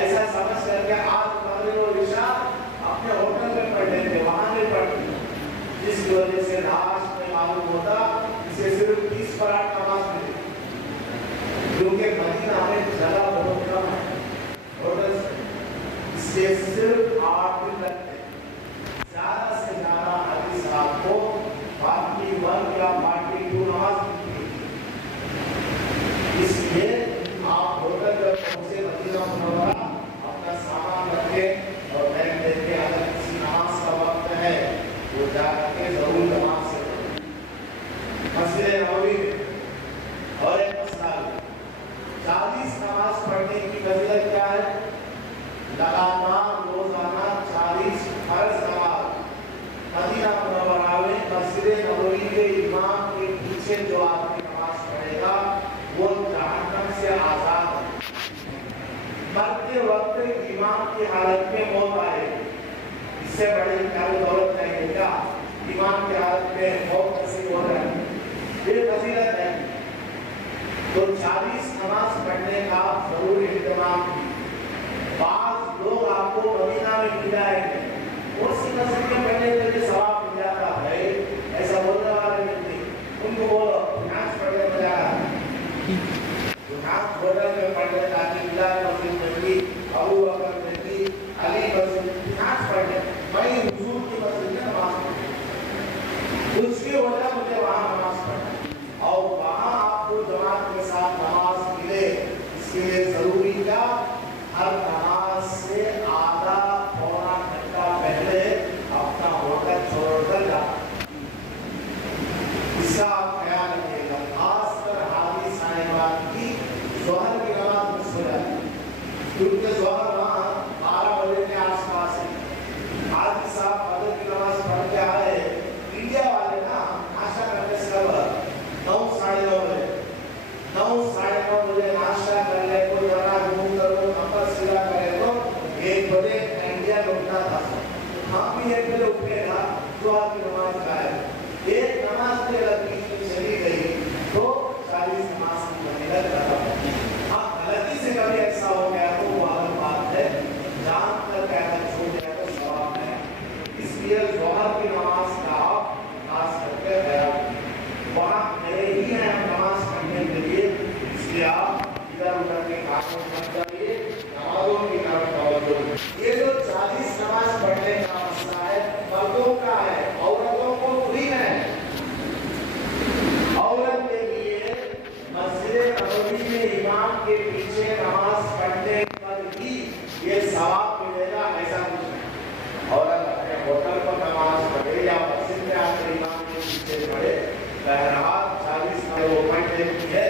ऐसा समझ करके आज मगरिब और इशा अपने होटल में पढ़ लेते, वहां नहीं पढ़ते, जिसकी वजह से लास्ट में मालूम होता इसे सिर्फ 30 पर 8 नमाज मिली, क्योंकि मदीना में जगह बहुत कम है होटल से, इससे सिर्फ 8 दिन लगते हैं। ज्यादा से ज्यादा हदीस आपको 41 या 42 नमाज मिलती है। इसलिए आप होटल जब पहुंचे मदीना मुनव्वरा, अपना सामान रखे और बैग लेके, अगर किसी नमाज का वक्त है वो जाके जरूर नमाज से मस्जिद नबवी और एक मसला 40 नमाज पढ़ने की फजीलत क्या है? लगातार रोजाना 40 फर्ज नमाज मदीना मुनव्वरा में मस्जिद नबवी के इमाम के पीछे जो आदमी नमाज पढ़ेगा वो जहन्नम से आजाद है। मरते वक्त इमाम की हालत में मौत आएगी, इससे बड़े क्या दौलत चाहिए क्या? इमाम की हालत में मौत नसीब हो रहा है, ये फजीलत है। तो 40 नमाज पढ़ने का जरूर इंतजाम कीजिए। बाज़ लोग आपको मदीना में मिलाएंगे, उसी मस्जिद में पढ़ने के लिए सवाब मिल जाता है, ऐसा बोलने वाले नहीं, उनको बोलो नाच पढ़ने में जा रहा है, नाच होटल में पढ़ने ताकि बिलाल मस्जिद में भी, अबू बकर में भी, अली मस्जिद नाच पढ़ने, मैं हुजूर की मस्जिद में नमाज पढ़ूं, उसकी वजह मुझे वहाँ नमाज पढ़ना और वहाँ आपको जमात के साथ नमाज मिले, इसके लिए जरूरी क्या? हर नमाज से आधा पौना घंटा पहले अपना होटल छोड़कर जाओ, इसका आप ख्याल रखिएगा। खासकर हादी साहिबान की ज़ोहर की नमाज मिस हो जाती है, क्योंकि ज़ोहर वहाँ 12 बजे के आसपास है। हादी साहब फजर की नमाज पढ़ के आए, इंडिया वाले ना नाश्ता करने से 9 साढ़े 9 बजे 9 साढ़े 9 बजे नाश्ता कर ले, कोई जरा घूम करो, नंबर सीधा करे तो 1 बजे इंडिया लौटना था। हम भी 1 बजे उठेगा, ज़ोहर की नमाज का है, एक नमाज के लगी चली गई तो 40 नमाज की फजीलत खत्म। हाँ, गलती से कभी ऐसा हो गया तो वो अलग बात है, जान कर कहना छोड़ दिया तो सवाब है। इसलिए ज़ोहर की नमाज का आप खास करके ख्याल, वहाँ गए ही हैं हम नमाज पढ़ने के लिए, इसलिए आप इधर उधर के कामों मत करिए, नमाजों की तरफ तवज्जो। ये जो 40 नमाज पढ़ने का मसला है मर्दों का है, औरतों को फ्री है। औरत के लिए मस्जिद नबवी में इमाम के पीछे नमाज पढ़ने पर ही ये सवाब मिलेगा, ऐसा कुछ नहीं। औरत अपने होटल पर नमाज पढ़े या मस्जिद में आकर इमाम के पीछे पढ़े, बहरहाल 40 नंबर पॉइंट देखती है,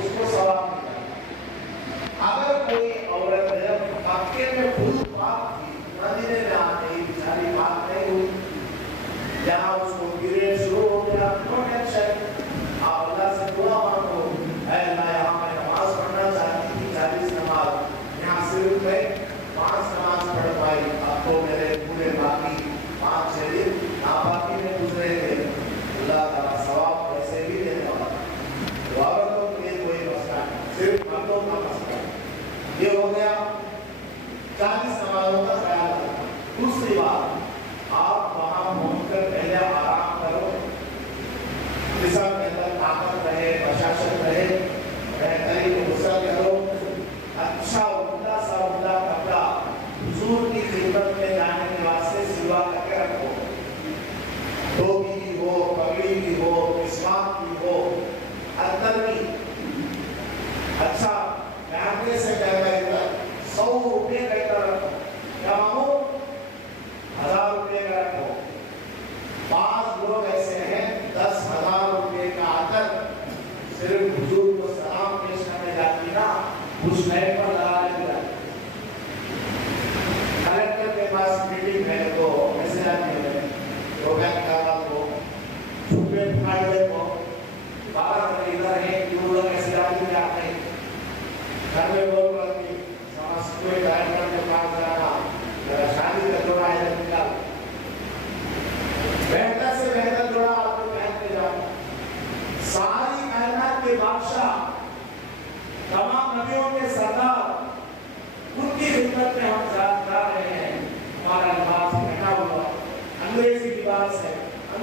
उसको सवाब मिलेगा। अगर कोई औरत मक्के में खुद पाक थी, मदीने में आती बेचारी बात नहीं हुई, जहाँ उसको पीरियड शुरू हो गया, नो टेंशन, आप अल्लाह से दुआ मांगो, ऐ अल्लाह यहाँ मैं नमाज पढ़ना चाहती थी 40 नमाज, यहाँ सिर्फ मैं 5 नमाज पढ़ पाई, अब तो मेरे पूरे बाकी 5-6 दिन नापाकी में गुजरेंगे, अल्लाह ताला सवाब वैसे भी देने वाला है। औरतों के लिए कोई मसला नहीं, सिर्फ मर्दों का मसला है। ये हो गया 40 नमाजों का ख्याल रखना। दूसरी बात, आप वहाँ पहुँचकर पहले आराम करो, जिसम के अंदर ताकत रहे, प्रशासन रहे, बेहतरीन गुस्सा करो, अच्छा उम्दा सा उम्दा कपड़ा हुजूर की खिदमत में जाने के वास्ते सिलवा करके रखो, टोपी भी हो, पगड़ी भी हो, मिसवाक भी हो, अत्तर भी अच्छा महंगे से महंगा 100 रुपये का रखो, क्या मांगो 1000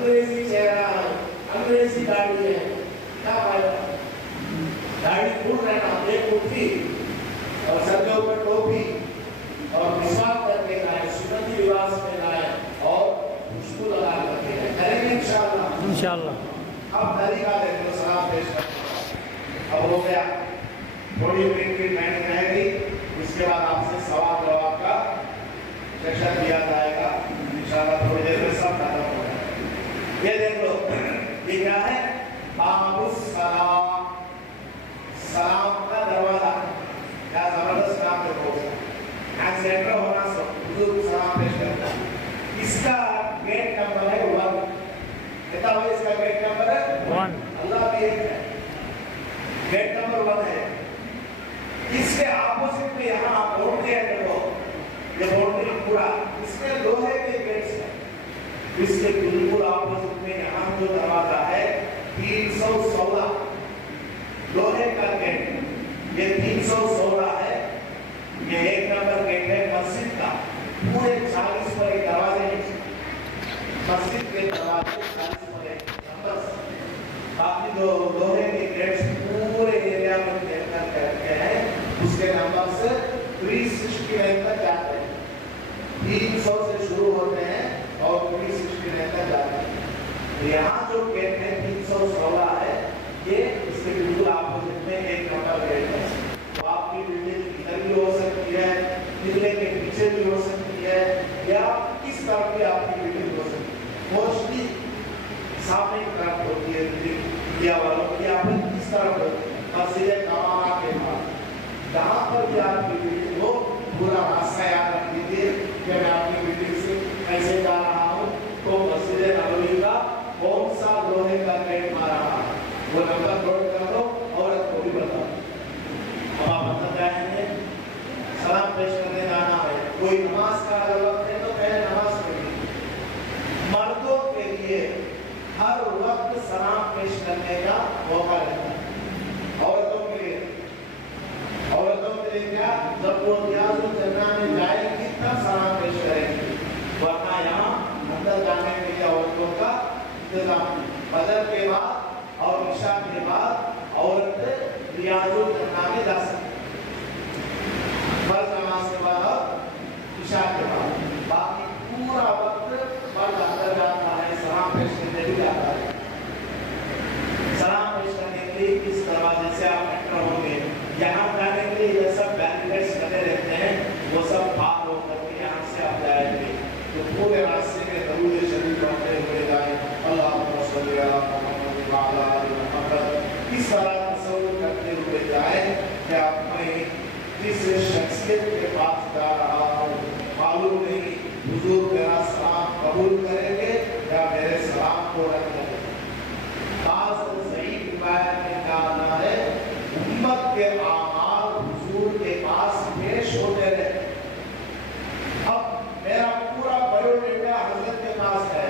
अंग्रेजी चेहरा है, अंग्रेजी गाड़ी है, क्या फायदा? गाड़ी फूल रहना, एक मुट्ठी और सर के ऊपर टोपी और मिसवाक करके लाए, सुन्नती लिबास में लाए और खुशबू लगा करके लाए। करेंगे इंशाअल्लाह। इंशाअल्लाह। अब तरीका देखो, सलाम पेश करना। अब हो गया, थोड़ी मिनट की टाइम रह गई, उसके बाद आपसे सवाल जवाब का सेक्शन दिया जाएगा इंशाअल्लाह। थोड़ी देर में सब खत्म हो जाएगा। ये देख लो, ये क्या है? बाबुस सलाम, सलाम का दरवाजा। क्या जबरदस्त काम है वो, यहाँ से एंटर होना सब हुजूर सलाम पेश करता है। इसका गेट नंबर है 1। कितना भाई इसका गेट नंबर है 1। अल्लाह भी एक है, गेट नंबर 1 है। इसके ऑपोजिट में यहाँ बाउंड्री है, देखो ये बाउंड्री पूरा, इसमें लोहे के गेट्स हैं। इसके बिल्कुल ऑपोजिट में यहाँ जो दरवाजा है 316 लोहे का गेट, ये 316 है। ये 1 नंबर गेट है मस्जिद का। पूरे 40 पर एक दरवाजे हैं, मस्जिद के दरवाजे 40 पर एक नंबर। बाकी जो लोहे के गेट्स पूरे एरिया में देखकर करते हैं, उसके नंबर से 369 तक जाते हैं। 300 से शुरू होते हैं और 369 तक जाते हैं। यहाँ जो गेट है 316 है, ये इसके बिल्कुल ऑपोजिट में 1 नंबर गेट है। तो आपकी बिल्डिंग इधर भी हो सकती है, किले के पीछे भी हो सकती है, या इस तरफ भी आपकी बिल्डिंग हो सकती है। मोस्टली सामने की तरफ होती है बिल्डिंग या वालों की, आप इस तरफ होती है मस्जिद नवाबा के पास। जहाँ पर भी आपकी बिल्डिंग हो, पूरा रास्ता याद रख लीजिए कि मैं आपकी बिल्डिंग से कैसे जा रहा हूँ, तो मस्जिद नबवी का कौन सा लोहे का गेट मारा है वो नंबर नोट कर दो, औरत को भी बताओ। अब आप अंदर जाएंगे, सलाम पेश करने जाना है, कोई नमाज का अगर वक्त है तो पहले नमाज पढ़िए। मर्दों के लिए हर वक्त सलाम पेश करने का मौका रहता है। औरतों के लिए क्या, जब वो रियाजुल जन्नह में जाएंगी तब सलाम पेश करेंगी, वरना यहाँ अंदर जाने के लिए औरतों का इंतजाम। फजर के बाद और इशा के बाद औरत रियाजुल जन्नह में जा सकती है, फर्ज नमाज के बाद और इशा के बाद। बाकी पूरा वक्त मर्द अंदर जाता है, सलाम पेश करने भी जाता है। सलाम पेश करने के लिए इस दरवाजे से आप एंटर होंगे। यहाँ जाने के लिए ये सब बैरिकेड्स लगे रहते हैं, वो सब पार होकर के यहाँ से आप जाएंगे। तो पूरे रास्ते में दरूद शरीफ पढ़ते हुए जाए, अल्लाहुम्मा सल्ली अला मुहम्मद व अला आलि मुहम्मद। इस तरह तसव्वुर करते हुए जाए कि आप मैं जिस शख्सियत के पास जा रहा हूँ, मालूम नहीं हुजूर मेरा सलाम कबूल करेंगे या मेरे सलाम को रद्द करेंगे। खास सही रिवायत में कहा है, उम्मत के आमाल हुजूर के पास पेश होते रहे। अब मेरा पूरा बायोडेटा हजरत के पास है,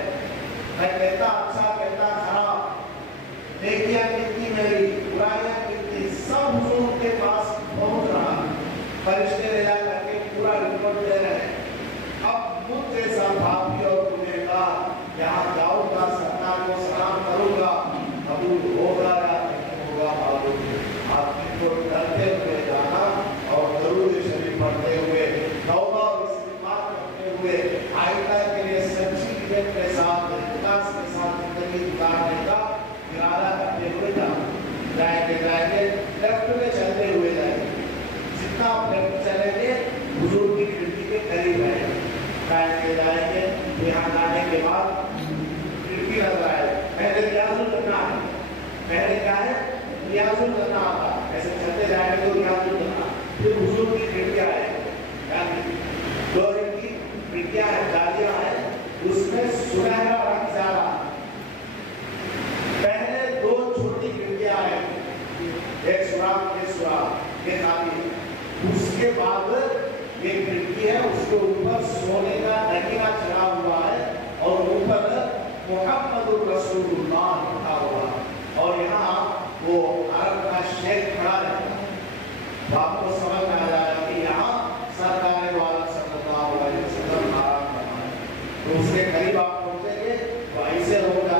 मैं कहता अच्छा कहता खराब, नेकियां कितनी मेरी, बुराइयां कितनी, सब हुजूर के पास पहुंच रहा। फरिश्ते ले जा करके पूरा रिपोर्ट दे रहे हैं। अब मुझ जैसा भाभी और गुनहगार यहाँ जाऊंगा, सरकार को सलाम करूंगा, कबूल होगा या नहीं होगा मालूम नहीं। आप इनको डरते हुए जाना और दरूद शरीफ पढ़ते हुए, तौबा और इस्तिग़फ़ार करते हुए, आइंदा के लिए सच्ची नीयत के साथ, इखलास के साथ जिंदगी गुजारने का इरादा करते हुए जाएंगे। लेफ्ट में चलते हुए जाएंगे, जितना आप लेफ्ट चलेंगे हुजूर की खिड़की के करीब आएंगे। जाएंगे यहाँ जाने के बाद खिड़की नजर आए, पहले रियाजुल जन्नह है, पहले क्या है रियाजुल जन्नह आता, ऐसे चलते जाएंगे तो रियाजुल जन्नह, फिर हुजूर की खिड़कियां आएंगी, लोहे की खिड़कियां हैं, जालियां हैं, उसमें सुनहरा रंग ज्यादा। पहले 2 छोटी खिड़कियां आएंगी, एक सुराख एक सुराख, एक खाली। उसके बाद ये खिड़की है, उसके ऊपर सोने का नगीना चढ़ा हुआ है और ऊपर मुहम्मदुर रसूलुल्लाह लिखा हुआ है, और यहाँ वो अरब का शेख खड़ा रहता है। तो आपको समझ में आ जाएगा कि यहाँ सरकार वाला सल्लल्लाहु अलैहि वसल्लम आराम करना है। तो उसके करीब आप पहुंचेंगे तो ऐसे होगा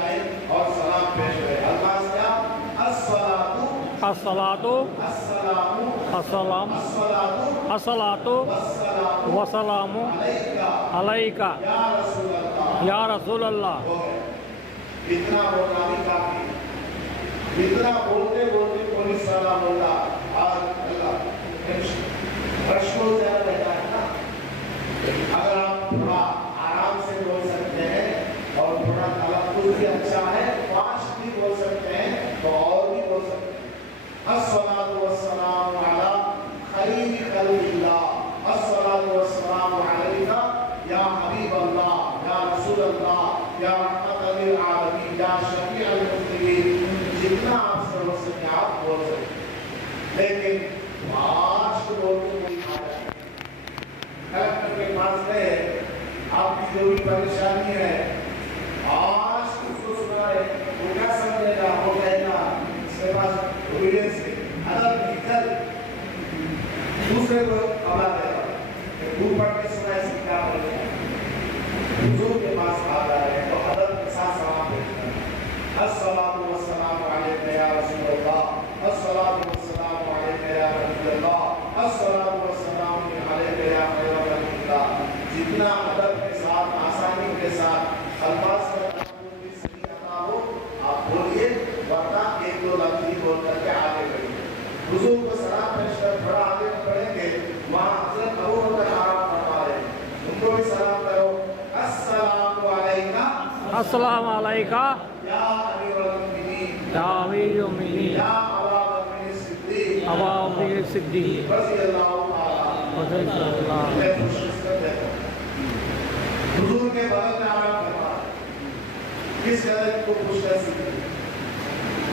الصلاۃ السلام السلام الصلاۃ والسلام علیک یا رسول اللہ. اتنا بولنا بھی کافی. اتنا بولتے بولتے پولیس والا بولتا آج اللہ رشمو زیادہ رہتا ہے نا. اگر آپ تھوڑا آرام سے بول سکتے ہیں اور تھوڑا تلفظ بھی اچھا ہے 5 بھی بول سکتے ہیں تو اور بھی بول سکتے ہیں. الصلاۃ والسلام علی خیر خلق اللہ الصلاۃ والسلام علیک یا حبیب اللہ یا رسول اللہ یا رحمت للعالمین یا شفیع المذنبین. جتنا آپ سے ہو سکے آپ بول سکتے لیکن 5 بول کے کوئی فائدہ نہیں. کلکٹر کے پاس گئے آپ کی جو بھی پریشانی ہے آج کچھ کو سنا ہے وہ کیا سمجھے گا وہ کہے گا اس کے پاس اوبیڈینس ہے ادب کی کر دوسرے کو عمل دے گا کہ دور پڑھ کے سنا ہے کیا بولے گا. حضور کے پاس آ رہا ہے تو ادب کے ساتھ سلام بھیجنا ہے. الصلاۃ والسلام علیک یا رسول اللہ الصلاۃ والسلام علیک یا نبی اللہ الصلاۃ والسلام علیک یا خیر خلق اللہ. جتنا ادب کے ساتھ آسانی کے ساتھ الفاظ کا تلفظ بھی صحیح آتا ہو آپ بولیے ورنہ 1-2 لفظ ہی بول کر کے آگے بڑھیے. حضور کو سلام پیش کر تھوڑا آگے بڑھیں گے وہاں حضرت ابو بکر آرام فرما رہے ہیں ان کو بھی سلام کرو. السلام علیکم السلام علیکہ یا امیر المؤمنین یا امیر المؤمنین یا ابا بکر صدیق ابا بکر صدیق رضی اللہ تعالی رضی اللہ. میں خوش قسمت ہے حضور کے بغل میں آرام فرما کس قدر کو خوش نصیب ہے.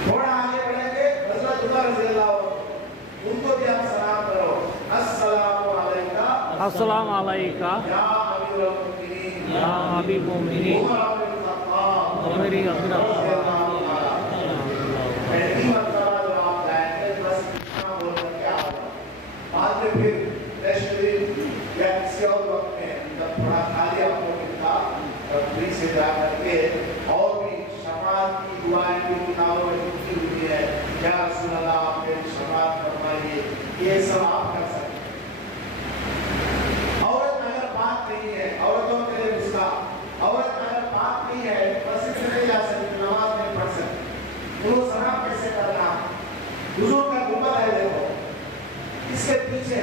تھوڑا آگے بڑھیں گے حضرت عمر رضی اللہ عنہ ان کو بھی آپ سلام کرو. السلام علیکم السلام علیکہ یا امیر المؤمنین یا حبیب المؤمنین عمر بن الخطاب میری رضی اللہ تعالی. پہلی مرتبہ جو آپ جائیں گے بس اتنا بول کر کے آؤ. بعد میں پھر تشریف یا کسی اور وقت میں جب تھوڑا خالی آپ کو ملتا تفریح سے جا کر کے اور بھی شفاعت کی دعائیں بھی کتابوں میں لکھی ہوئی ہے یا رسول اللہ آپ میری شفاعت فرمائیے یہ سب آپ کر سکتے ہیں. عورت اگر پاک نہیں ہے عورتوں کے لیے گستاخ عورت اگر پاک نہیں ہے مسجد میں نہیں جا سکتی نماز نہیں پڑھ سکتی وہ سلام کیسے کرنا. حضور کا گنبد ہے دیکھو اس کے پیچھے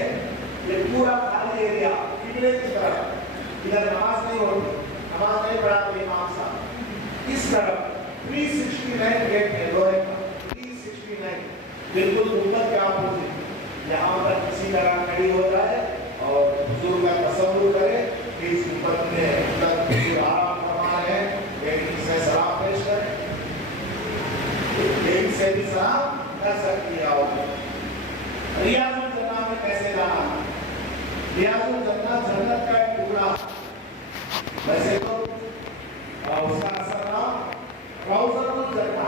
یہ پورا خالی ایریا قبلے کی طرف ادھر نماز نہیں ہوتی نماز نہیں پڑھاتے امام صاحب. اس طرف 369 گیٹ ہے لوہے کا 369 بالکل گنبد کے اپوزٹ یہاں پر کسی طرح کھڑی ہو جائے اور حضور کا تصور کرے کہ اس گنبد میں اندر حضور آرام فرما رہے ہیں ایک سے سلام پیش کریں ایک سے بھی سلام کر سکتی ہے. اور ریاض الجنہ میں کیسے جانا. ریاض الجنہ جنت کا ایک ٹکڑا ویسے تو اس کا اثر نام روضۃ الجنہ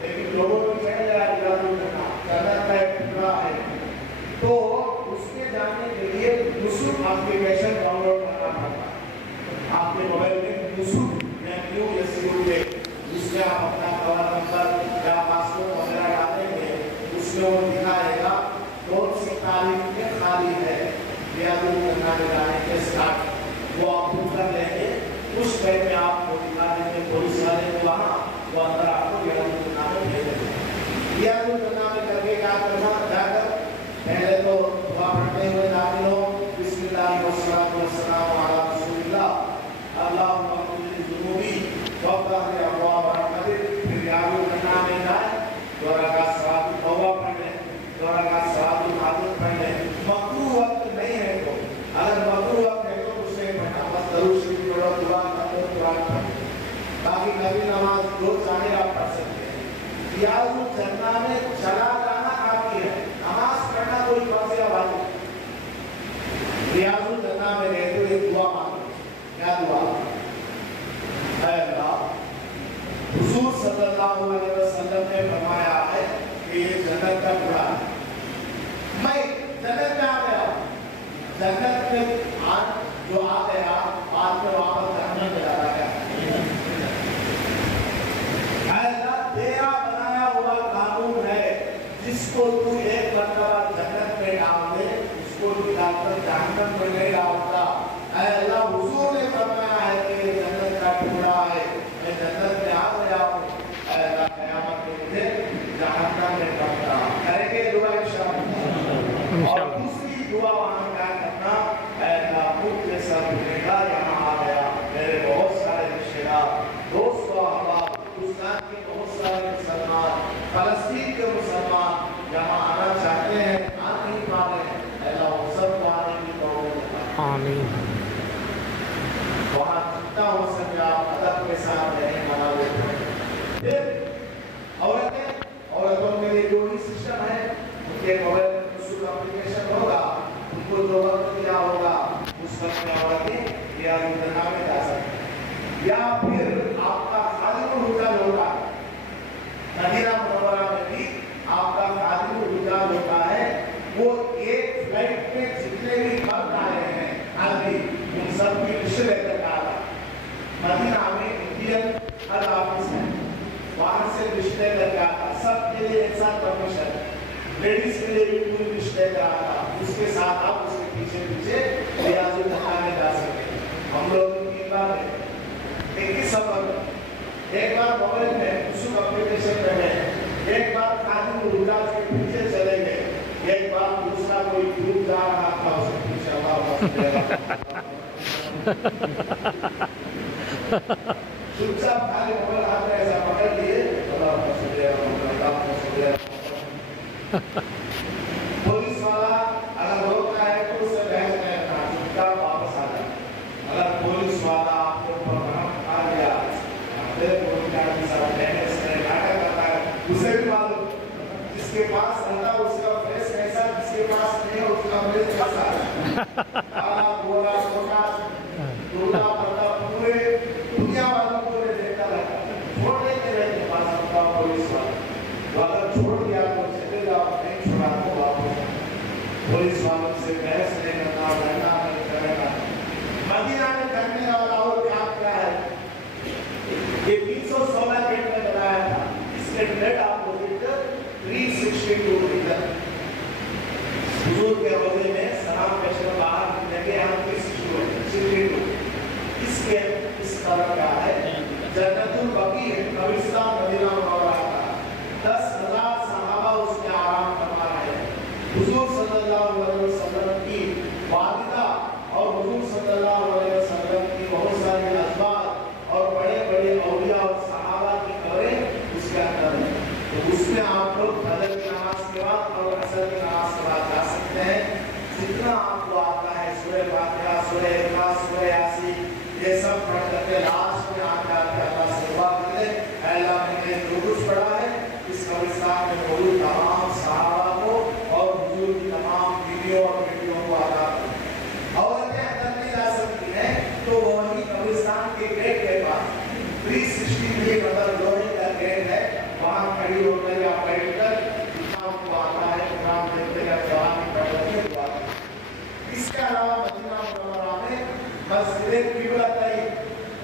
لیکن لوگوں کو کہا جا رہا ریاض الجنہ جنت کا ایک ٹکڑا ہے. تو اس میں جانے کے لیے نصب اپلیکیشن ڈاؤن لوڈ کرنا پڑتا. آپ کے موبائل میں نصب یا نیو یسیو پہ اس میں آپ اپنا کور نمبر یا پاسورڈ وغیرہ ڈالیں گے اس میں وہ دکھائے گا کون سی تاریخ میں خالی ہے ریاض الجنہ میں جانے کے ساتھ وہ آپ بک کر لیں گے. اس ٹائم میں آپ کو دکھا دیں گے پولیس والے کو وہاں وہ اندر آپ کو ریاض الجنہ میں بھیج دیں گے. ریاض الجنہ میں کر کے کیا کرنا جا کر پہلے تو دعا پڑھتے ہوئے داخل ہو بسم اللہ والصلاۃ والسلام علی رسول اللہ اللہم اغفر لی ذنوبی وافتح لی ابواب رحمتک. پھر ریاض الجنہ میں جائیں 2 رکعت صلاۃ التوبہ پڑھ لیں 2 رکعت صلاۃ الحاجت پڑھ لیں. مکروہ وقت نہیں ہے تو اگر مکروہ وقت ہے تو کچھ نہیں پڑھنا بس درود شریف پڑھو دعا کرو قرآن پڑھو باقی نبی نماز جو چاہے آپ پڑھ سکتے ہیں. ریاض الجنہ میں چلا جانا کافی ہے نماز پڑھنا کوئی فاصلہ والی. ریاض الجنہ میں رہتے ہوئے دعا مانگو. کیا دعا؟ اے اللہ حضور صلی اللہ علیہ وسلم نے فرمایا ہے کہ یہ جنت کا ٹکڑا ہے. میں جنت میں آ گیا جنت میں جو آ گیا بعد میں واپس جہنم میں چلا گیا. اے اللہ تیرا بنایا ہوا قانون ہے جس کو تو میں جہنم میں نہیں ڈالتا. اے اللہ حضور نے فرمایا ہے کہ یہ جنت کا ٹکڑا ہے, میں جنت میں آ گیا ہوں. اے اللہ قیامت میں مجھے جہنم میں ڈالتا. کریں گے دعا انشاءاللہ. اور دوسری دعا وہاں کیا کرنا, اے اللہ مجھ کے ساتھ گنہگار یہاں آ گیا, میرے بہت سارے رشتے دار, دوست و احباب, ہندوستان کے بہت سارے مسلمان, فلسطین کے مسلمان یہاں آنا چاہتے ہیں, آ نہیں پا رہے ہیں. اللہ وہ سب کو آنے کی توفیق عطا. آمین. وہاں جتنا ہو سکے آپ ادب کے ساتھ رہیں, منا لیتے ہیں. پھر عورتوں کے لیے جو بھی سسٹم ہے, ان کے موبائل میں خصوص اپلیکیشن ہوگا, ان کو جو وقت دیا ہوگا اس وقت میں عورتیں ریاض الدنیا میں جا سکتے ہیں. یا پھر آپ کا خادم الحجاج ہوتا ہے, مدینہ منورہ میں بھی آپ کا خادم الحجاج ہوتا ہے, وہ ایک فلائٹ میں جتنے بھی مرد آئے ہیں ابھی ان سب کی لسٹ لے کر آ رہا. مدینہ میں انڈین ہر آفس ہے, وہاں سے لسٹ لے کر آتا. سب کے لیے ایک ساتھ پرمیشن, لیڈیز کے لیے بھی پوری لسٹ لے کر آتا. اس کے ساتھ آپ اس کے پیچھے پیچھے ریاض الدنیا میں جا سکتے ہیں. ہم لوگ کی بار ہے 21 سفر, ایک بار موبائل میں خصوص اپلیکیشن پہ گئے, ایک بار خادم الحجاج کے پیچھے چلے گئے, ایک بار دوسرا کوئی گروپ جا رہا تھا اس کے پیچھے چپ چاپ خالی موبائل ہاتھ میں ایسا پکڑ لیے, پولیس والا اگر روکتا ہے تو اس سے بحث نہیں کرنا, چپ چاپ واپس آ جائے. اگر پولیس والا آپ کو پکڑ آ گیا, اسے بھی معلوم جس کے پاس رہتا اس کا فیس کیسا, جس کے پاس نہیں اس کا فیس کیسا, گولا چھوٹا دولہا پردہ, پورے دنیا والوں کو یہ دیکھتا رہتا. چھوڑ دیتے رہتے پاس ہوتا پولیس والا, وہ اگر چھوڑ دیا تو چلے جاؤ, نہیں چھوڑا تو واپس. پولیس والوں سے بحث نہیں کرنا, لڑنا نہیں کرنا. مدینہ میں کرنے والا اور کیا ہے, یہ 316 گیٹ میں بنایا تھا. اس کے نیٹ اپوزٹ 362 میٹر. حضور کے روزے میں سلام پیش کر باہر نکلے ہم 362. اس کے اس طرف کا ہے جنت البقیع ہے, قبرستان مدینہ منورہ کا. 10,000 صحابہ اس میں آرام فرما رہے ہیں. حضور صلی اللہ علیہ وسلم کی والدہ اور حضور صلی اللہ علیہ وسلم کی بہت ساری ازواج اور بڑے بڑے اولیاء اور صحابہ کی قبریں اس کے اندر ہیں. تو اس میں آپ لوگ فجر کی نماز کے بعد اور عصر کی نماز کے بعد جا سکتے ہیں. جتنا آپ کو آتا ہے سورہ فاتحہ, سورہ اخلاص, سورہ یاسین, یہ سب پڑھ کر کے لاسٹ میں آ کے اللہ سے دعا کریں, اے اللہ میں نے جو کچھ پڑھا ہے اس قبرستان میں موجود تمام صحابہ کو اور حضور کی تمام بیویوں اور بیٹیوں کو عطا کریں. عورتیں اندر نہیں جا سکتی ہیں تو وہی قبرستان کے گیٹ کے پاس 360 مطلب لوہے کا گیٹ ہے, وہاں کھڑی ہو کر یا بیٹھ کر جتنا آپ کو آتا ہے قرآن دیکھتے یا قرآن پڑھ کر دعا کریں. اس کے علاوہ مدینہ منورہ میں مسجد قبلہ طیب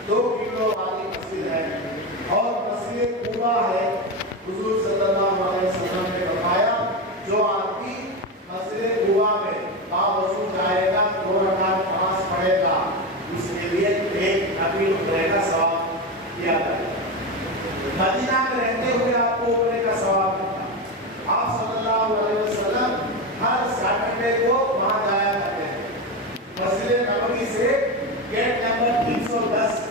2 قبلوں والی مسجد ہے اور مسجد قبا ہے. حضور صلی اللہ علیہ وسلم نے فرمایا جو آدمی مسجد قبا میں باوضو جائے گا, 2 رکعت نماز پڑھے گا, اس کے لیے ایک نبی اترے کا ثواب دیا جائے گا. مدینہ میں رہتے ہوئے آپ کو اترے کا ثواب ملتا. آپ صلی اللہ علیہ وسلم ہر سیٹرڈے کو وہاں جایا کرتے ہیں. مسجد نبوی سے گیٹ نمبر 310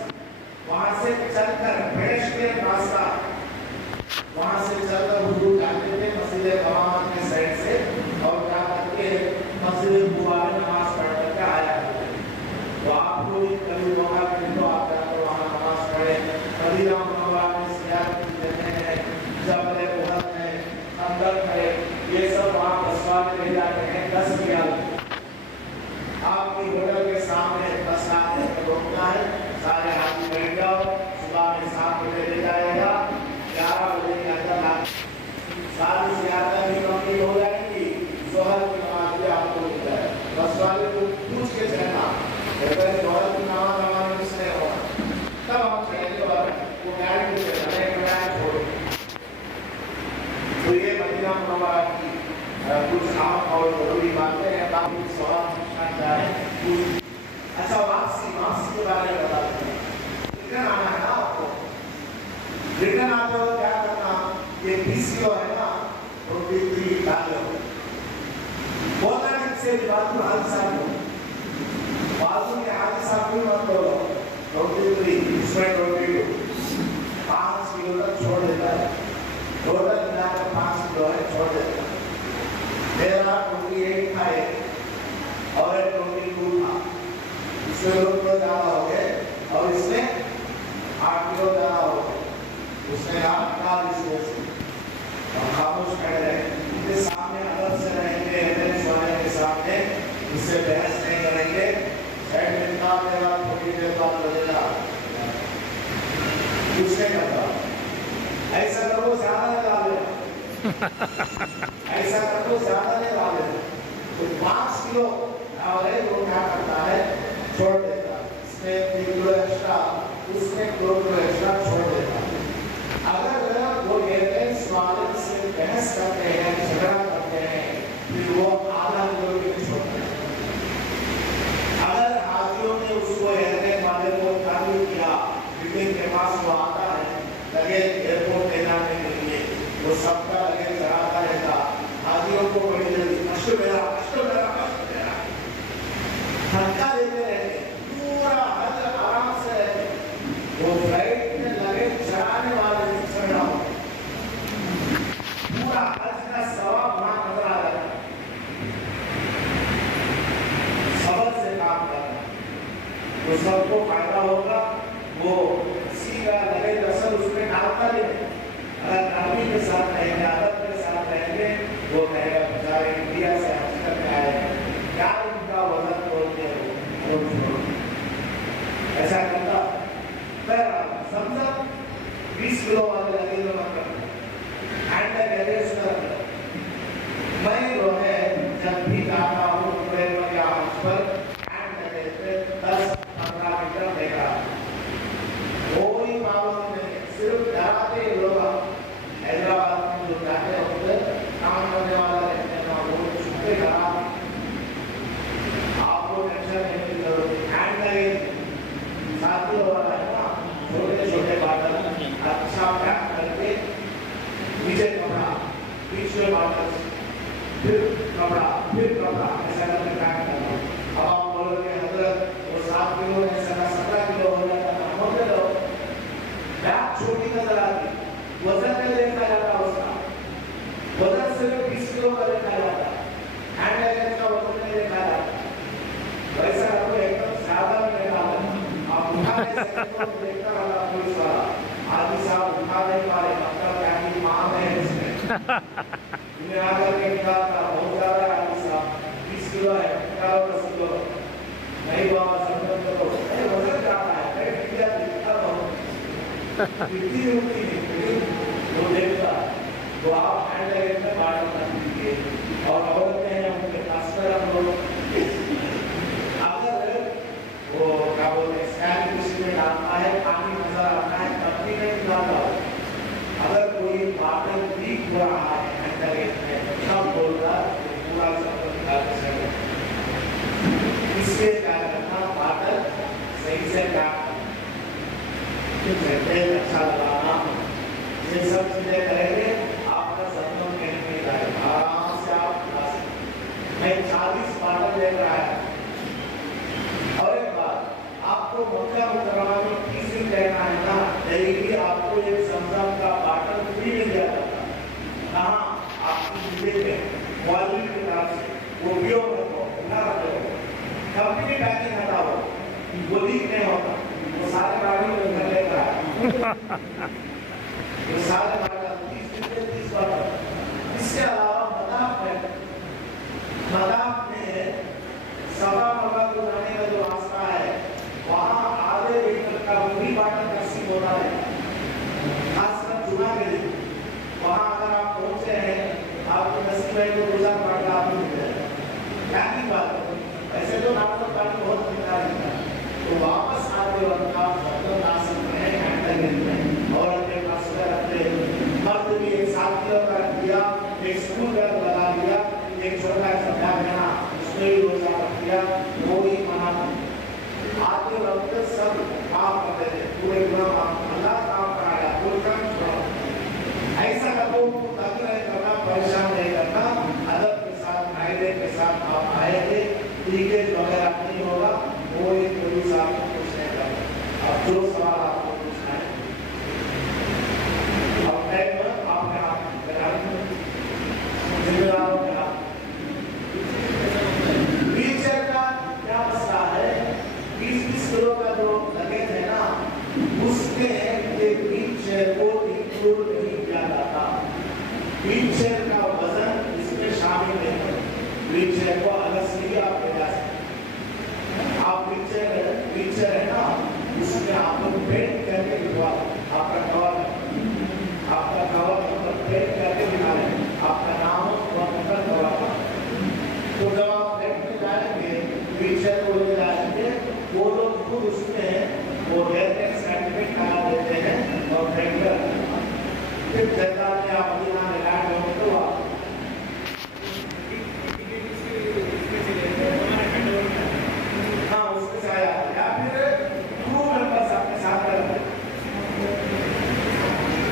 وہاں سے چل کر بریش کے راستہ, وہاں سے چل کر حضور جاتے تھے مسجد امامت کے سائڈ سے اور جا کر کے مسجد قبا میں نماز پڑھ کر کے آیا کرتے ہیں. تو آپ کو بھی کبھی موقع ملے تو آپ جا کر وہاں نماز پڑھیں. مدینہ منورہ میں سیاحت کی جگہیں ہیں, جبل احد ہے, خندق ہے, یہ سب وہاں بسوا میں لے جاتے ہیں. 10 ریال آپ کی ہوٹل کے سامنے بس آنے پر روکنا ہے, سارے حاجی بیٹھ جاؤ, صبح میں 7 بجے لے جائے گا, 11 بجے کے اندر لا ساری زیادہ بھی کمپلیٹ ہو جائے گی. ظہر کی نماز بھی آپ کو مل جائے. بس والے کو پوچھ کے چلنا, اگر ظہر کی نماز ہمارے مس نہیں ہوگا تب ہم چلیں گے اور وہ گاڑی میں چلنا ہے, گاڑی چھوڑ. تو یہ مدینہ منورہ کی کچھ عام اور ضروری باتیں ہیں. باقی سوال इसके बाजू हादसा बाजू के हादसा भी मत बोलो 23 इसमें 22 5 किलो तक छोड़ देता है टोटल मिलाकर 5 किलो है छोड़ देता है मेरा 28 था और 22 था इसमें लोग तो ज़्यादा हो गए और इसमें 8 किलो ज़्यादा हो गए उसने कहा निकाल इसमें से और खामोश खड़े रहे इनके सामने अलग से रहेंगे एवरेज वाले के सामने इससे बहस नहीं करेंगे साइड में निकाल देगा थोड़ी देर बाद लगेगा कुछ नहीं करता ऐसा करो ज़्यादा लगा लेना ऐसा करो ज़्यादा नहीं लगा लेना तो 5 किलो और वो क्या करता है छोड़ देता है इसमें 3 किलो एक्स्ट्रा उसमें 2 किलो एक्स्ट्रा छोड़ देता है अगर वो एयरलाइंस वाले से बहस करते हैं झगड़ा करते हैं फिर वो आधा किलो भी छोड़ते हैं अगर हाथियों ने उसको एयरलाइन वाले को चालू किया बिल्डिंग के पास वो आता है लगेज एयरपोर्ट ले जाने के लिए वो सबका लगेज चढ़ाता रहता हाथियों को बड़ी जल्दी कष्ट मेरा धक्का देते रहते पूरा हद आराम से रहते वो फ्लाइट में लगेज चढ़ाने वाले चढ़ा पूरा हज का सवाब वहां नजर आ रहा है सबर से काम करना तो सबको फायदा होगा वो किसी का लगेज असल उसमें डालता भी नहीं अगर नरमी के साथ रहेंगे आदत के साथ रहेंगे वो कहेगा बेचारे इंडिया से हज करके आए क्या उनका वजन बोलते हो ऐसा करता फिर समझो 20 किलो वाले लगेज में मत करना हैंड लगेज कर मैं जो है जब भी जाता हूँ ट्रेन में या हज पर हैंड लगेज पे 10-15 मीटर लेकर कोई पाबंदी नहीं सिर्फ डराते लोग हैदराबाद में जो जाते होते काम करने वाला रहते हैं वो छुपे डरा आपको टेंशन नहीं की जरूरत हैंड लगेज साथी वाला है ना छोटे छोटे बाटल अच्छा पैक करके नीचे कपड़ा बीच में बाटल फिर कपड़ा ऐसा करके पैक करना अब आप बोलोगे हजरत वो 7 किलो ऐसा 17 किलो हो जाता है होते रहो बैग छोटी नजर आती वजन में देखा जाता उसका वजन सिर्फ 20 किलो का देखा जाता हैंड लगेज का वजन नहीं देखा जाता वैसा आपको एकदम ज्यादा में देखा आप उठा नहीं सकते तो देखता रहा पुलिस वाला आदमी साहब उठा नहीं पा रहे मतलब क्या कि मांग है इसमें इन्हें आकर के निकालता बहुत ज्यादा है आदमी साहब 20 किलो है निकालो 10 किलो नहीं बाबा समझ करो वजन ज्यादा है पेट किया दिखता बहुत इतनी रुकती नहीं वो देखता तो आप हैंड लगेज में बांट कर दीजिए और औरतें हैं उनके पास पर हम लोग अगर वो क्या बोलते हैं स्कैन किसी में डालता है पानी नजर आता है तब भी नहीं डालता अगर कोई बाटल लीक हो रहा है हैंड लगेज में तब बोल रहा पूरा सब निकाल सकते इसलिए क्या करना बाटल सही से पैक अच्छा लगाना ये सब चीजें करेंगे आपका जख्म कहीं नहीं जाएगा आराम से आप ला सकते मैं 40 बाटल ले रहा है और एक बात आपको मक्का मुकर्रमा में किसी लेना है ना डेली आपको एक ज़मज़म का बाटल फ्री मिल जाता था कहाँ आपकी जिले में क्वालिटी के तरफ से वो उपयोग रखो ना रखो कंपनी पैकिंग हटाओ वो लीक नहीं होता वो सारे गाड़ी में घर लेकर आया वो सारे गाड़ी 30 बाटल इसके अलावा मदाफ में सभा मगा को जाने का जो रास्ता है वहाँ आधे लीटर का पूरी बाटल नसीब होता है खासकर चुना के लिए वहाँ अगर आप पहुँचे हैं आपके नसीब है तो 2000 बाटल आपको मिल जाएगा क्या की बात है ऐसे तो नाटक पानी बहुत मिलता है तो वापस आते वक्त आप मतलब ला सकते हैं हैंड लगेज में और अपने पास रखते मर्द भी एक 7 किलो का दिया एक स्कूल बैग लगा दिया एक छोटा सा बैग बना उसमें भी रोजा रख दिया वो ही मना आते वक्त सब काम करते थे पूरे गुनाह अल्लाह काम कराया कोई काम छोड़ा ऐसा करो तक नहीं करना परेशान नहीं करना अदब के साथ कैमरे के साथ आप आए थे, लीकेज वगैरह नहीं होगा, वो एक पुलिस आपको पूछने का। अब जो सवाल आपको पूछना है, अब टाइम आपने आप जिम्मेदार हो गया। व्हीलचेयर का क्या मसला है? 20-20 किलो का जो लगेज है ना, उसमें एक व्हीलचेयर को इंक्लूड नहीं किया जाता। व्हीलचेयर का वजन इसमें शामिल नहीं है। व्हीलचेयर को अलग से ही आप ले जा सकते हैं। आप व्हीलचेयर है ना, उसमें आप लोग पेंट करके दिखवा, आपका कवर पेंट करके दिखा लें, आपका नाम और कवर। तो जब आप पेंट में जाएंगे, व्हीलचेयर को ले जाएंगे, वो लोग खुद उसमें वो सर्टिफिकेट करा देते हैं और पेंट कर फिर जैसा कि आप मदीना में लैंड होंगे तो आप हाँ उसके साथ या फिर क्रू मेंबर्स अपने साथ करते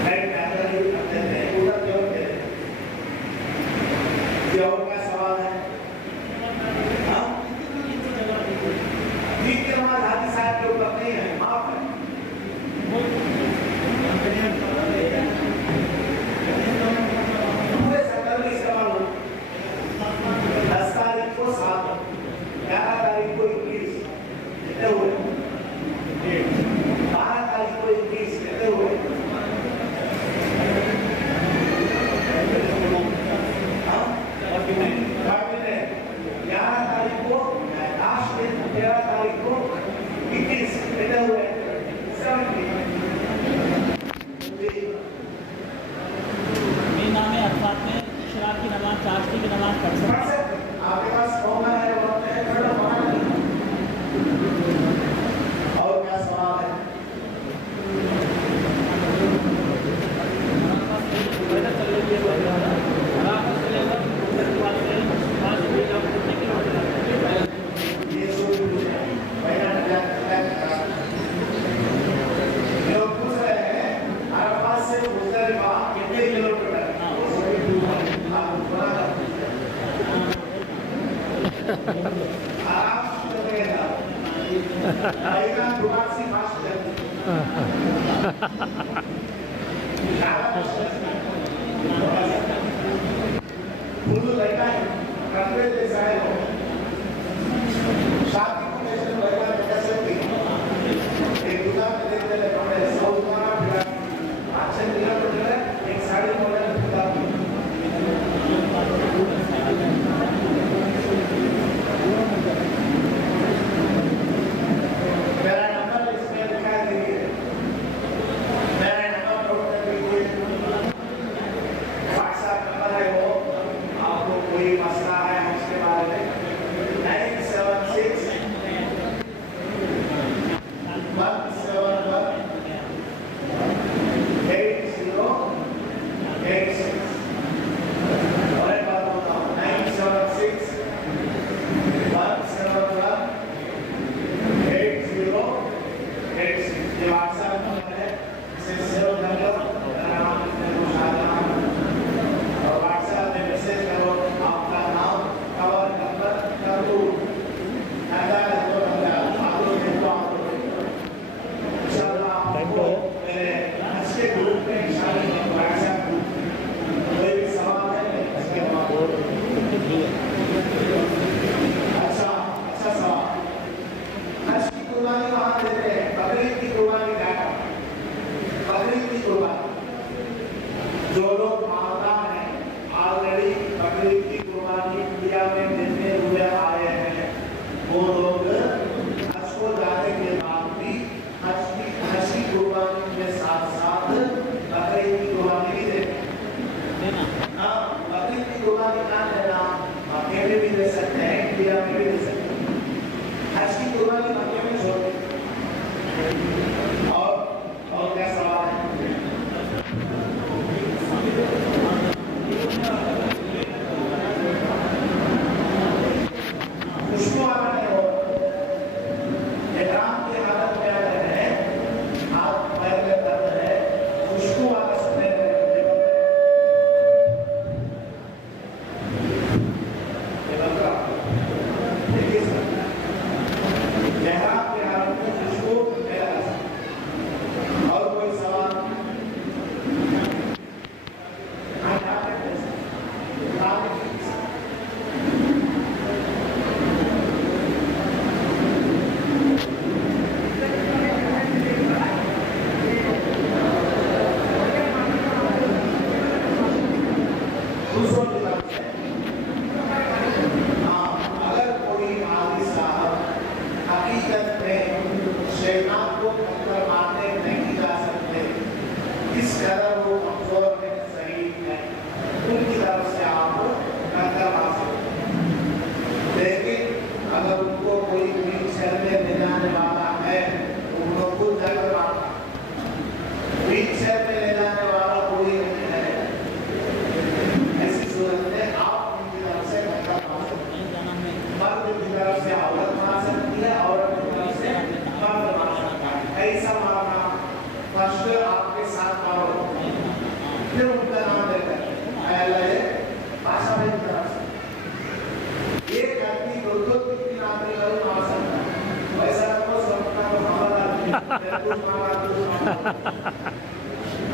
करते थे पूरा क्यों थे। और क्या सवाल है? हाँ ठीक है, हमारे हाथी साहब के ऊपर नहीं है, माफ है। पूरे सकल में इस्तेमाल हो 10 तारीख को 7, 11 तारीख को 21 कितने हुए? 12 तारीख को 21 कितने हुए? हाँ 11 तारीख को लास्ट में 13 तारीख को 21 कितने हुए? 70। अरफात में इशराक की नमाज, चाशनी की नमाज पढ़ सकते हैं। आपके पास कौन है वक्त है पढ़ो वहां नहीं। और क्या सवाल है? ये सोच लोग पूछ रहे हैं अरफात से मुज़दलिफा कितने किलोमीटर है? आराम से चलेगा, आएगा दुकान से फास्ट बुजुर्ग लड़का है, कपड़े जैसा है वो, शादी को जैसे लड़का कैसे होती एक दुकान में देखते हैं कपड़े 100 दुकान फिर 5-6 किलोमीटर है, एक साड़ी मॉडल दुकान मेरा नंबर इसमें लिखा दीजिए, मेरा नंबर नोट कर लीजिए, व्हाट्सएप नंबर है वो, आपको कोई मसला है उसके बारे में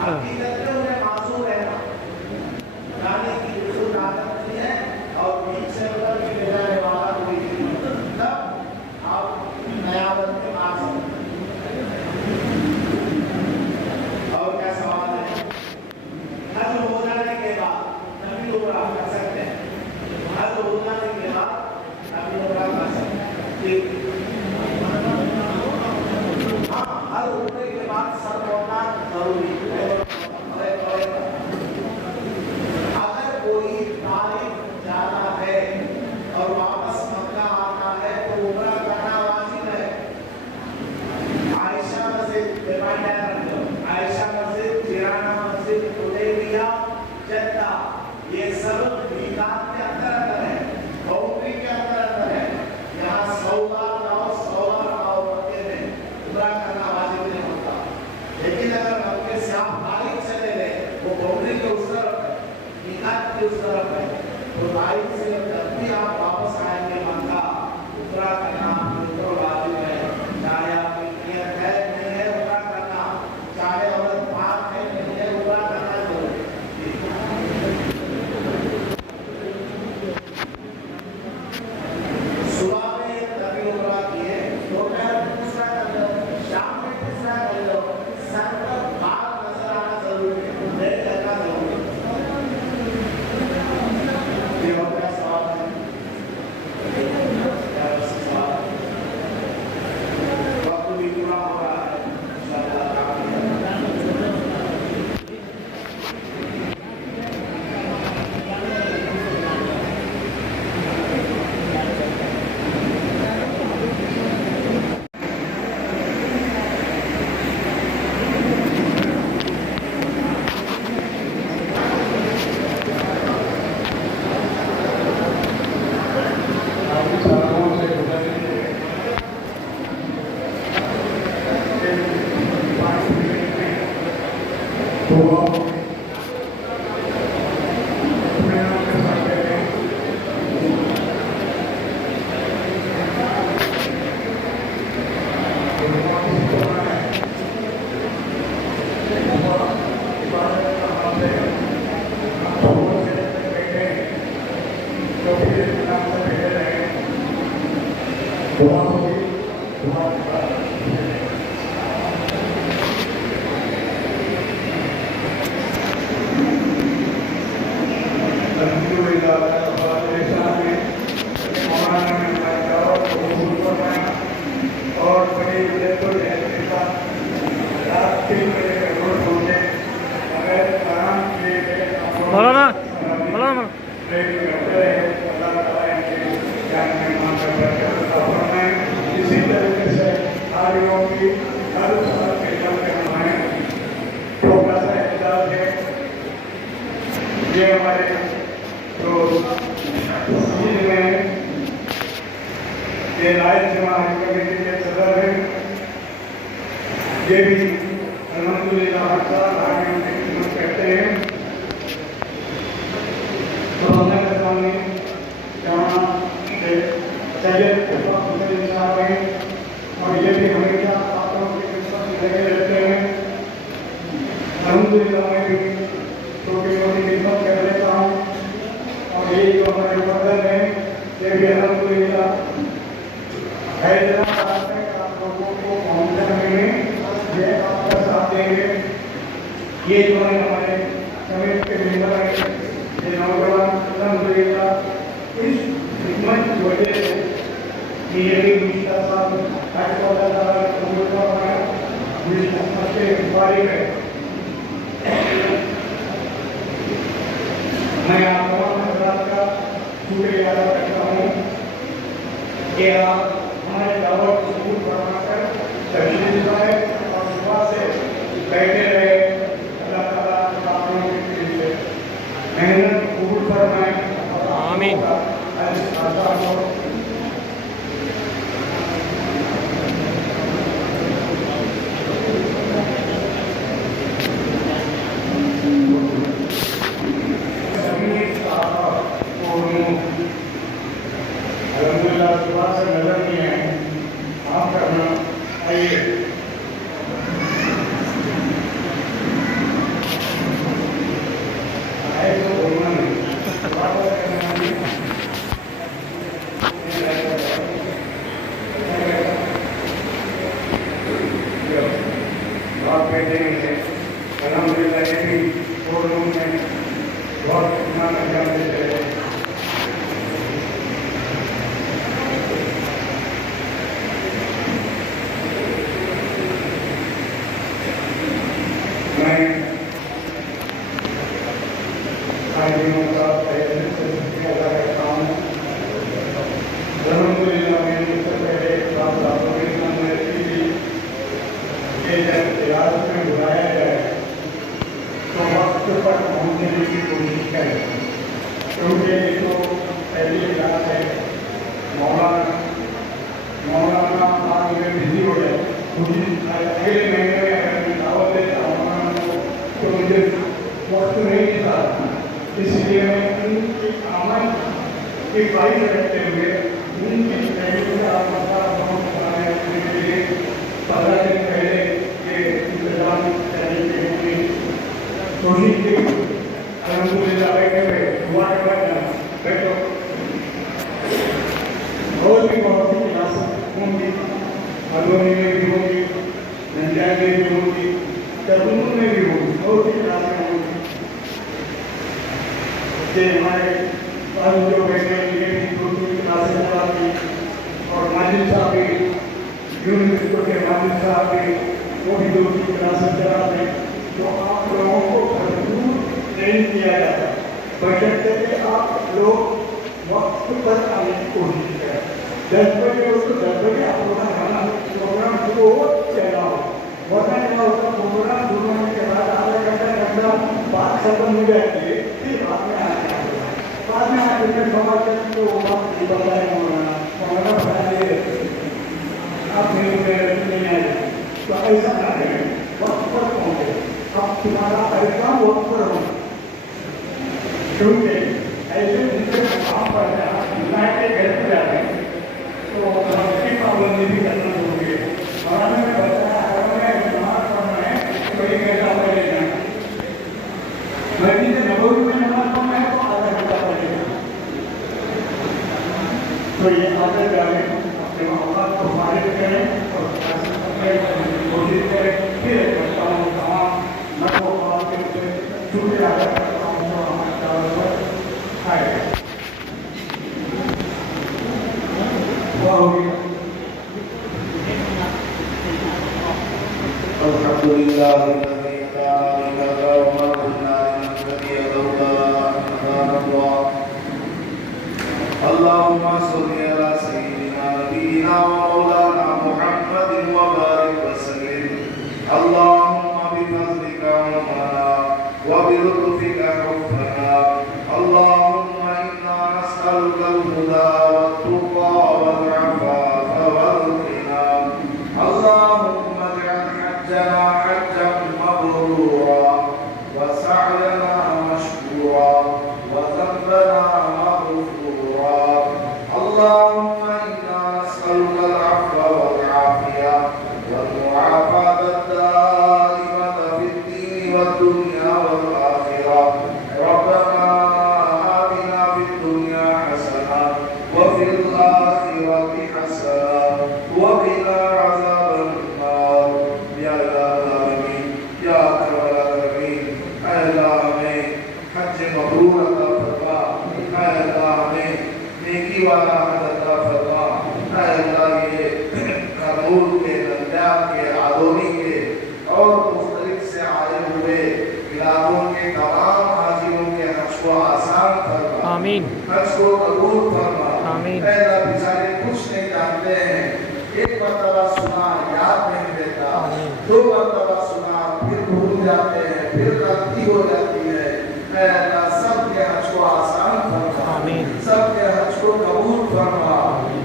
हकीकत में उन्हें मासूम रहना जाने की बिल्कुल आदत नहीं है और बीच से उतर के ले जाने वाला कोई नहीं, तब आप नयावत में आ सकते हैं। और क्या सवाल है? हज हो जाने के बाद नबी उमरा कर सकते हैं। हज हो जाने के बाद नबी उमरा कर सकते हैं। हाँ, हज होने के बाद सर होना जरूरी है। अगर कोई तारीफ जाना है और वापस मक्का आना है तो उमरा करना वाजिब है। आयशा मस्जिद, आयशा मस्जिद, जिराना मस्जिद, हुदैबिया, जद्दा, ये सब मीकात के अंदर है, बाउंड्री के अंदर है। यहाँ 100 बार आओ मक्के में उमरा करना वाजिब नहीं होता। लेकिन अगर मक्के से आप तारीख चले गए, वो बाउंड्री के उस तरफ है, मीकात के उस तरफ है, तो तारीख से जब भी आप वापस आएंगे मक्का, उमरा करना आपके ऊपर वाजिब है। चाहे आपकी नियत है नहीं है उमरा करना, चाहे औरत पाक है नहीं है उमरा करना जरूरी है। सुबह में नबी उमरा किए, दोपहर में दूसरा कर लो, शाम में तीसरा कर लो, सर पर बाल नजर आना जरूरी है, नहीं करना जरूरी है। ये और क्या सवाल है? क्या सवाल? वक्त भी पूरा हो रहा है, इंशाअल्लाह مولانا इसी तरीके से आर्यों की हर साल के जल के हमारे छोटा सा एहसास है। ये हमारे जो तस्वीर में ये राज्य समाज कमेटी के सदर हैं, ये भी अल्हम्दुलिल्लाह हर साल आर्यों की खिदमत करते हैं। तो हमने सामने जहाँ से सैयद हुसैन साहब हैं और ये भी हमेशा आप लोगों की खिदमत में लगे रहते हैं। अल्हम्दुलिल्लाह मैं भी छोटी मोटी खिदमत कर लेता हूँ और ये जो हमारे बदल हैं ये भी अल्हम्दुलिल्लाह हैदराबाद में आप लोगों को पहुँचाने में ये आपका साथ देंगे। ये जो है हमारे समिति के मेंबर हैं, ये नौजवान अल्हम्दुलिल्लाह इस खिदमत की वजह से ये भी मिश्रा साहब हेडक्वार्टर साहब कम्प्यूटर में मिश्रा के इंक्वायरी में मैं आप तमाम हजरात का शुक्रिया अदा करता हूँ कि आप हमारे दावत को कबूल फरमाकर तशरीफ लाए और सुबह से बैठे रहे। अल्लाह ताला आप लोगों के लिए मेहनत कबूल फरमाए। आमीन। अल्हम्दुलिल्लाह सुबह से नजर नहीं है, आप करना आइए। देने से अल्हम्दुलिल्लाह ये भी और लोगों ने बहुत इतना अंजाम देते हैं। मैं आज दिनों का पहले से शुक्रिया अदा करता हूँ। अल्हम्दुलिल्लाह मैंने सबसे पहले आप लोगों के सामने रखी थी कि जब इलाज में बुलाया जाए तो वक्त पर पहुँचने की कोशिश करें, क्योंकि ये तो पहली क्लास है। मौलाना आज में बिजी हो गए, मुझे अगले महीने में अगर मैं दावत देता मौलाना को तो मुझे वक्त नहीं मिलता, इसलिए मैं उनकी आमद की ख्वाहिश रखते हुए उनकी तहरीर का बहुत बनाने के लिए 15 दिन पहले ये इंतजाम करने की पूरी कोशिश की। अल्हम्दुलिल्लाह बैठे हुए दुआ के बाद बैठो रोज भी बहुत सी क्लासें होंगी, मधुबनी में भी होंगी, नंजाई में भी होंगी, तरुण में भी होंगी, बहुत सी क्लासें होंगी। कि हमारे पास जो बैठे ये भी 2-3 क्लासें चलाती और माजिद साहब भी यूनिवर्सिटी के माजिद साहब भी वो भी 2-3 क्लासें चलाते, तो आप लोगों को भरपूर ट्रेन किया जाता है, बशर्ते कि आप लोग वक्त पर आने की कोशिश करें। 10 बजे हो तो 10 बजे आप लोग खाना प्रोग्राम शुरू हो चला हो, वरना क्या होता प्रोग्राम शुरू होने के बाद आधा घंटा बात खत्म हो जाती है, फिर बाद में आके समाचार को बात नहीं बताए मौलाना बता दे आप मेरे नहीं आए, तो ऐसा ना करें, वक्त पर पहुँचे। अब तुम्हारा कार्यक्रम वक्त पर हो, क्योंकि ऐसे जिनके काम पर के घर पर जाते हैं तो उसकी पाबंदी भी करना जरूरी है। मौलाना ने बताया अगर मैं नमाज पढ़ना है तो 1 घंटा पहले जाना, मस्जिद नबवी में नमाज पढ़ना है तो आधा घंटा पहले जाना। तो ये आदत डालें, अपने औलाद को फारिग करें और कोशिश करें। फिर करता हूँ तमाम नफो के शुक्रिया अदा करता हूँ जो हमारे चारों पर आए। अल्हम्दुलिल्लाह الذي كان لنا وما كنا لنهتدي لولا أن هدانا الله اللهم صل على سيدنا نبينا ومولانا محمد وبارك وسلم اللهم بفضلك عمنا وبلطفك حفنا اللهم إنا نسألك الهدى والتقى والعفاف والغنى اللهم اجعل حجنا حجا مبرورا وسعينا مشكورا وذنبنا مغفورا اللهم إنا نسألك العفو والعافية والمعافاة الدائمة في الدين والدنيا والآخرة ربنا آتنا في الدنيا حسنة وفي الآخرة حسنة وقنا عذاب النار يا العالمين يا أكرم الأكرمين اے اللہ ہمیں حج مبرور عطا فرما اے اللہ ہمیں نیکی والا حج عطا فرما اے اللہ یہ کرنول کے نندیاب کے آدونی کے اور مختلف سے آئے ہوئے علاقوں کے تمام حاجیوں کے حج کو آسان فرما آمین حج کو قبول فرما آمین اے اللہ بیچارے کچھ نہیں جانتے ہیں، ایک مرتبہ سنا یاد نہیں رہتا، 2 مرتبہ سنا پھر بھول جاتے ہیں، پھر غلطی ہو جاتی ہے۔ اے اللہ سب کے حج کو آسان فرما آمین سب کے حج کو قبول فرما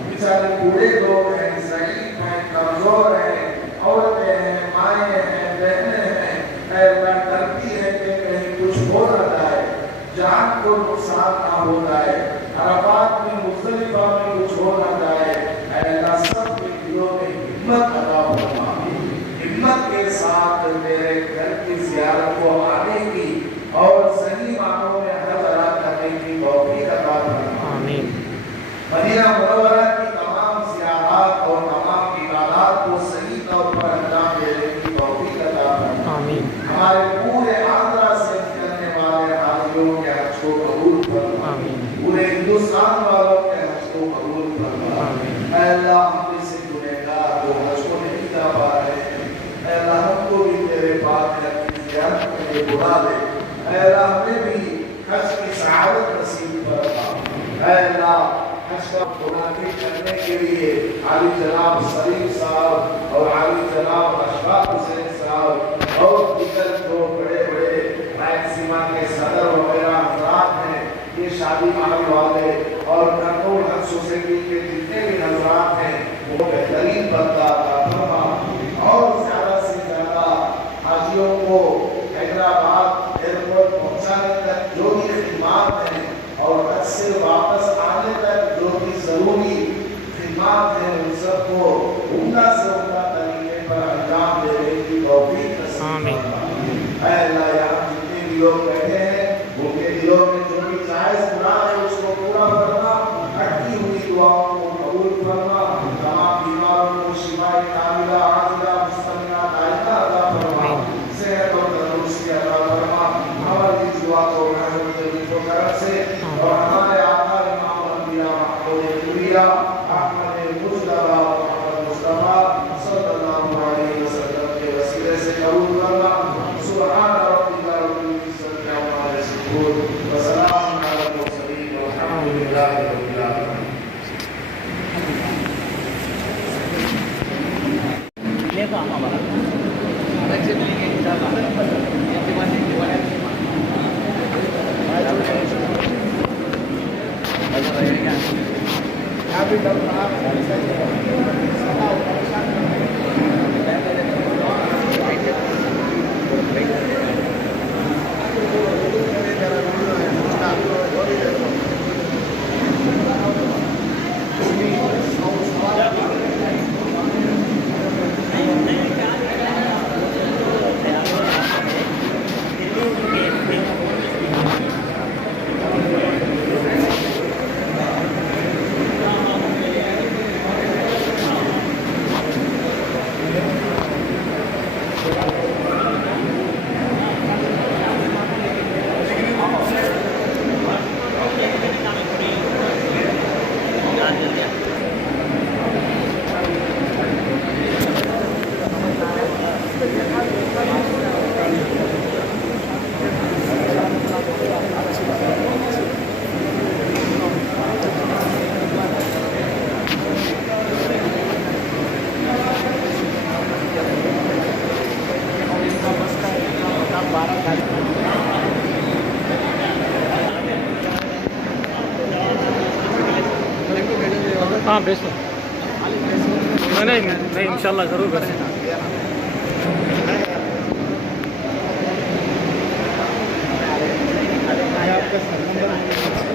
بیچارے بوڑھے لوگ ہیں، ضعیف ہیں، کمزور ہیں، عورتیں ہیں، مائیں ہیں، بہنیں ہیں، اے اللہ ڈرتی ہے کہ کہیں کچھ ہو نہ جائے، جان کو نقصان نہ ہو جائے، عرفات میں مزدلفہ میں کچھ ہو نہ جائے۔ اے اللہ سب کے دلوں میں ہمت عطا فرما، ہمت کے ساتھ میرے گھر کی زیارت کو آنے کی اور صحیح معنوں میں حج ادا کرنے کی توفیق عطا فرما۔ آمین مدینہ منورہ کی تمام زیارات اور تمام عبادات کو صحیح طور پر انجام دینے کی توفیق عطا فرما۔ ये बुला दे। ऐ अल्लाह हमें भी हज की सआदत नसीब फरमा। ऐ अल्लाह हज का मुनाफिक करने के लिए आली जनाब सलीम साहब और आली जनाब अशफाक हुसैन साहब और दीगर जो बड़े बड़े रायलसीमा के सदर वगैरह हजरात हैं, ये शादी महल वाले और कन्नौज हज सोसाइटी के जितने भी हजरात हैं, वो बेहतरीन बंदा अता फरमा और ज्यादा से ज्यादा हाजियों को हैदराबाद एयरपोर्ट पहुंचाने तक जो भी खिदमत हैं और हज से वापस आने तक जो भी जरूरी खिदमत हैं, उन सबको उम्दा से उम्दा तरीके पर अंजाम देने की तौफीक नसीब फरमा। ऐ अल्लाह यहाँ जितने भी लोग बैठे हैं, उनके दिलों में जो भी जायज गुनाह है उसको पूरा करना, अटकी हुई दुआओं को कबूल करना, तमाम बीमारों को शिफाए कामिला आजिला मुस्तमिला दायमा अता फरमा, सेहत और तंदुरुस्ती अता फरमा। हमारी इस दुआ को महबूब नबी को करम से और हमारे आका इमाम अंबिया महमूद कुलिया अहमद मुस्तफा मोहम्मद मुस्तफा सल्लल्लाहु अलैहि वसल्लम के वसीले से कबूल करना। सुभान रब्बिका रब्बिल इज्जति अम्मा यसिफून व सलामुन अलल मुरसलीन वल्हम्दुलिल्लाहि रब्बिल आलमीन। ले तो आना वाला अलग से मिलेंगे इंशाल्लाह। हाँ भेज दो। नहीं इंशाल्लाह ज़रूर करें। आपका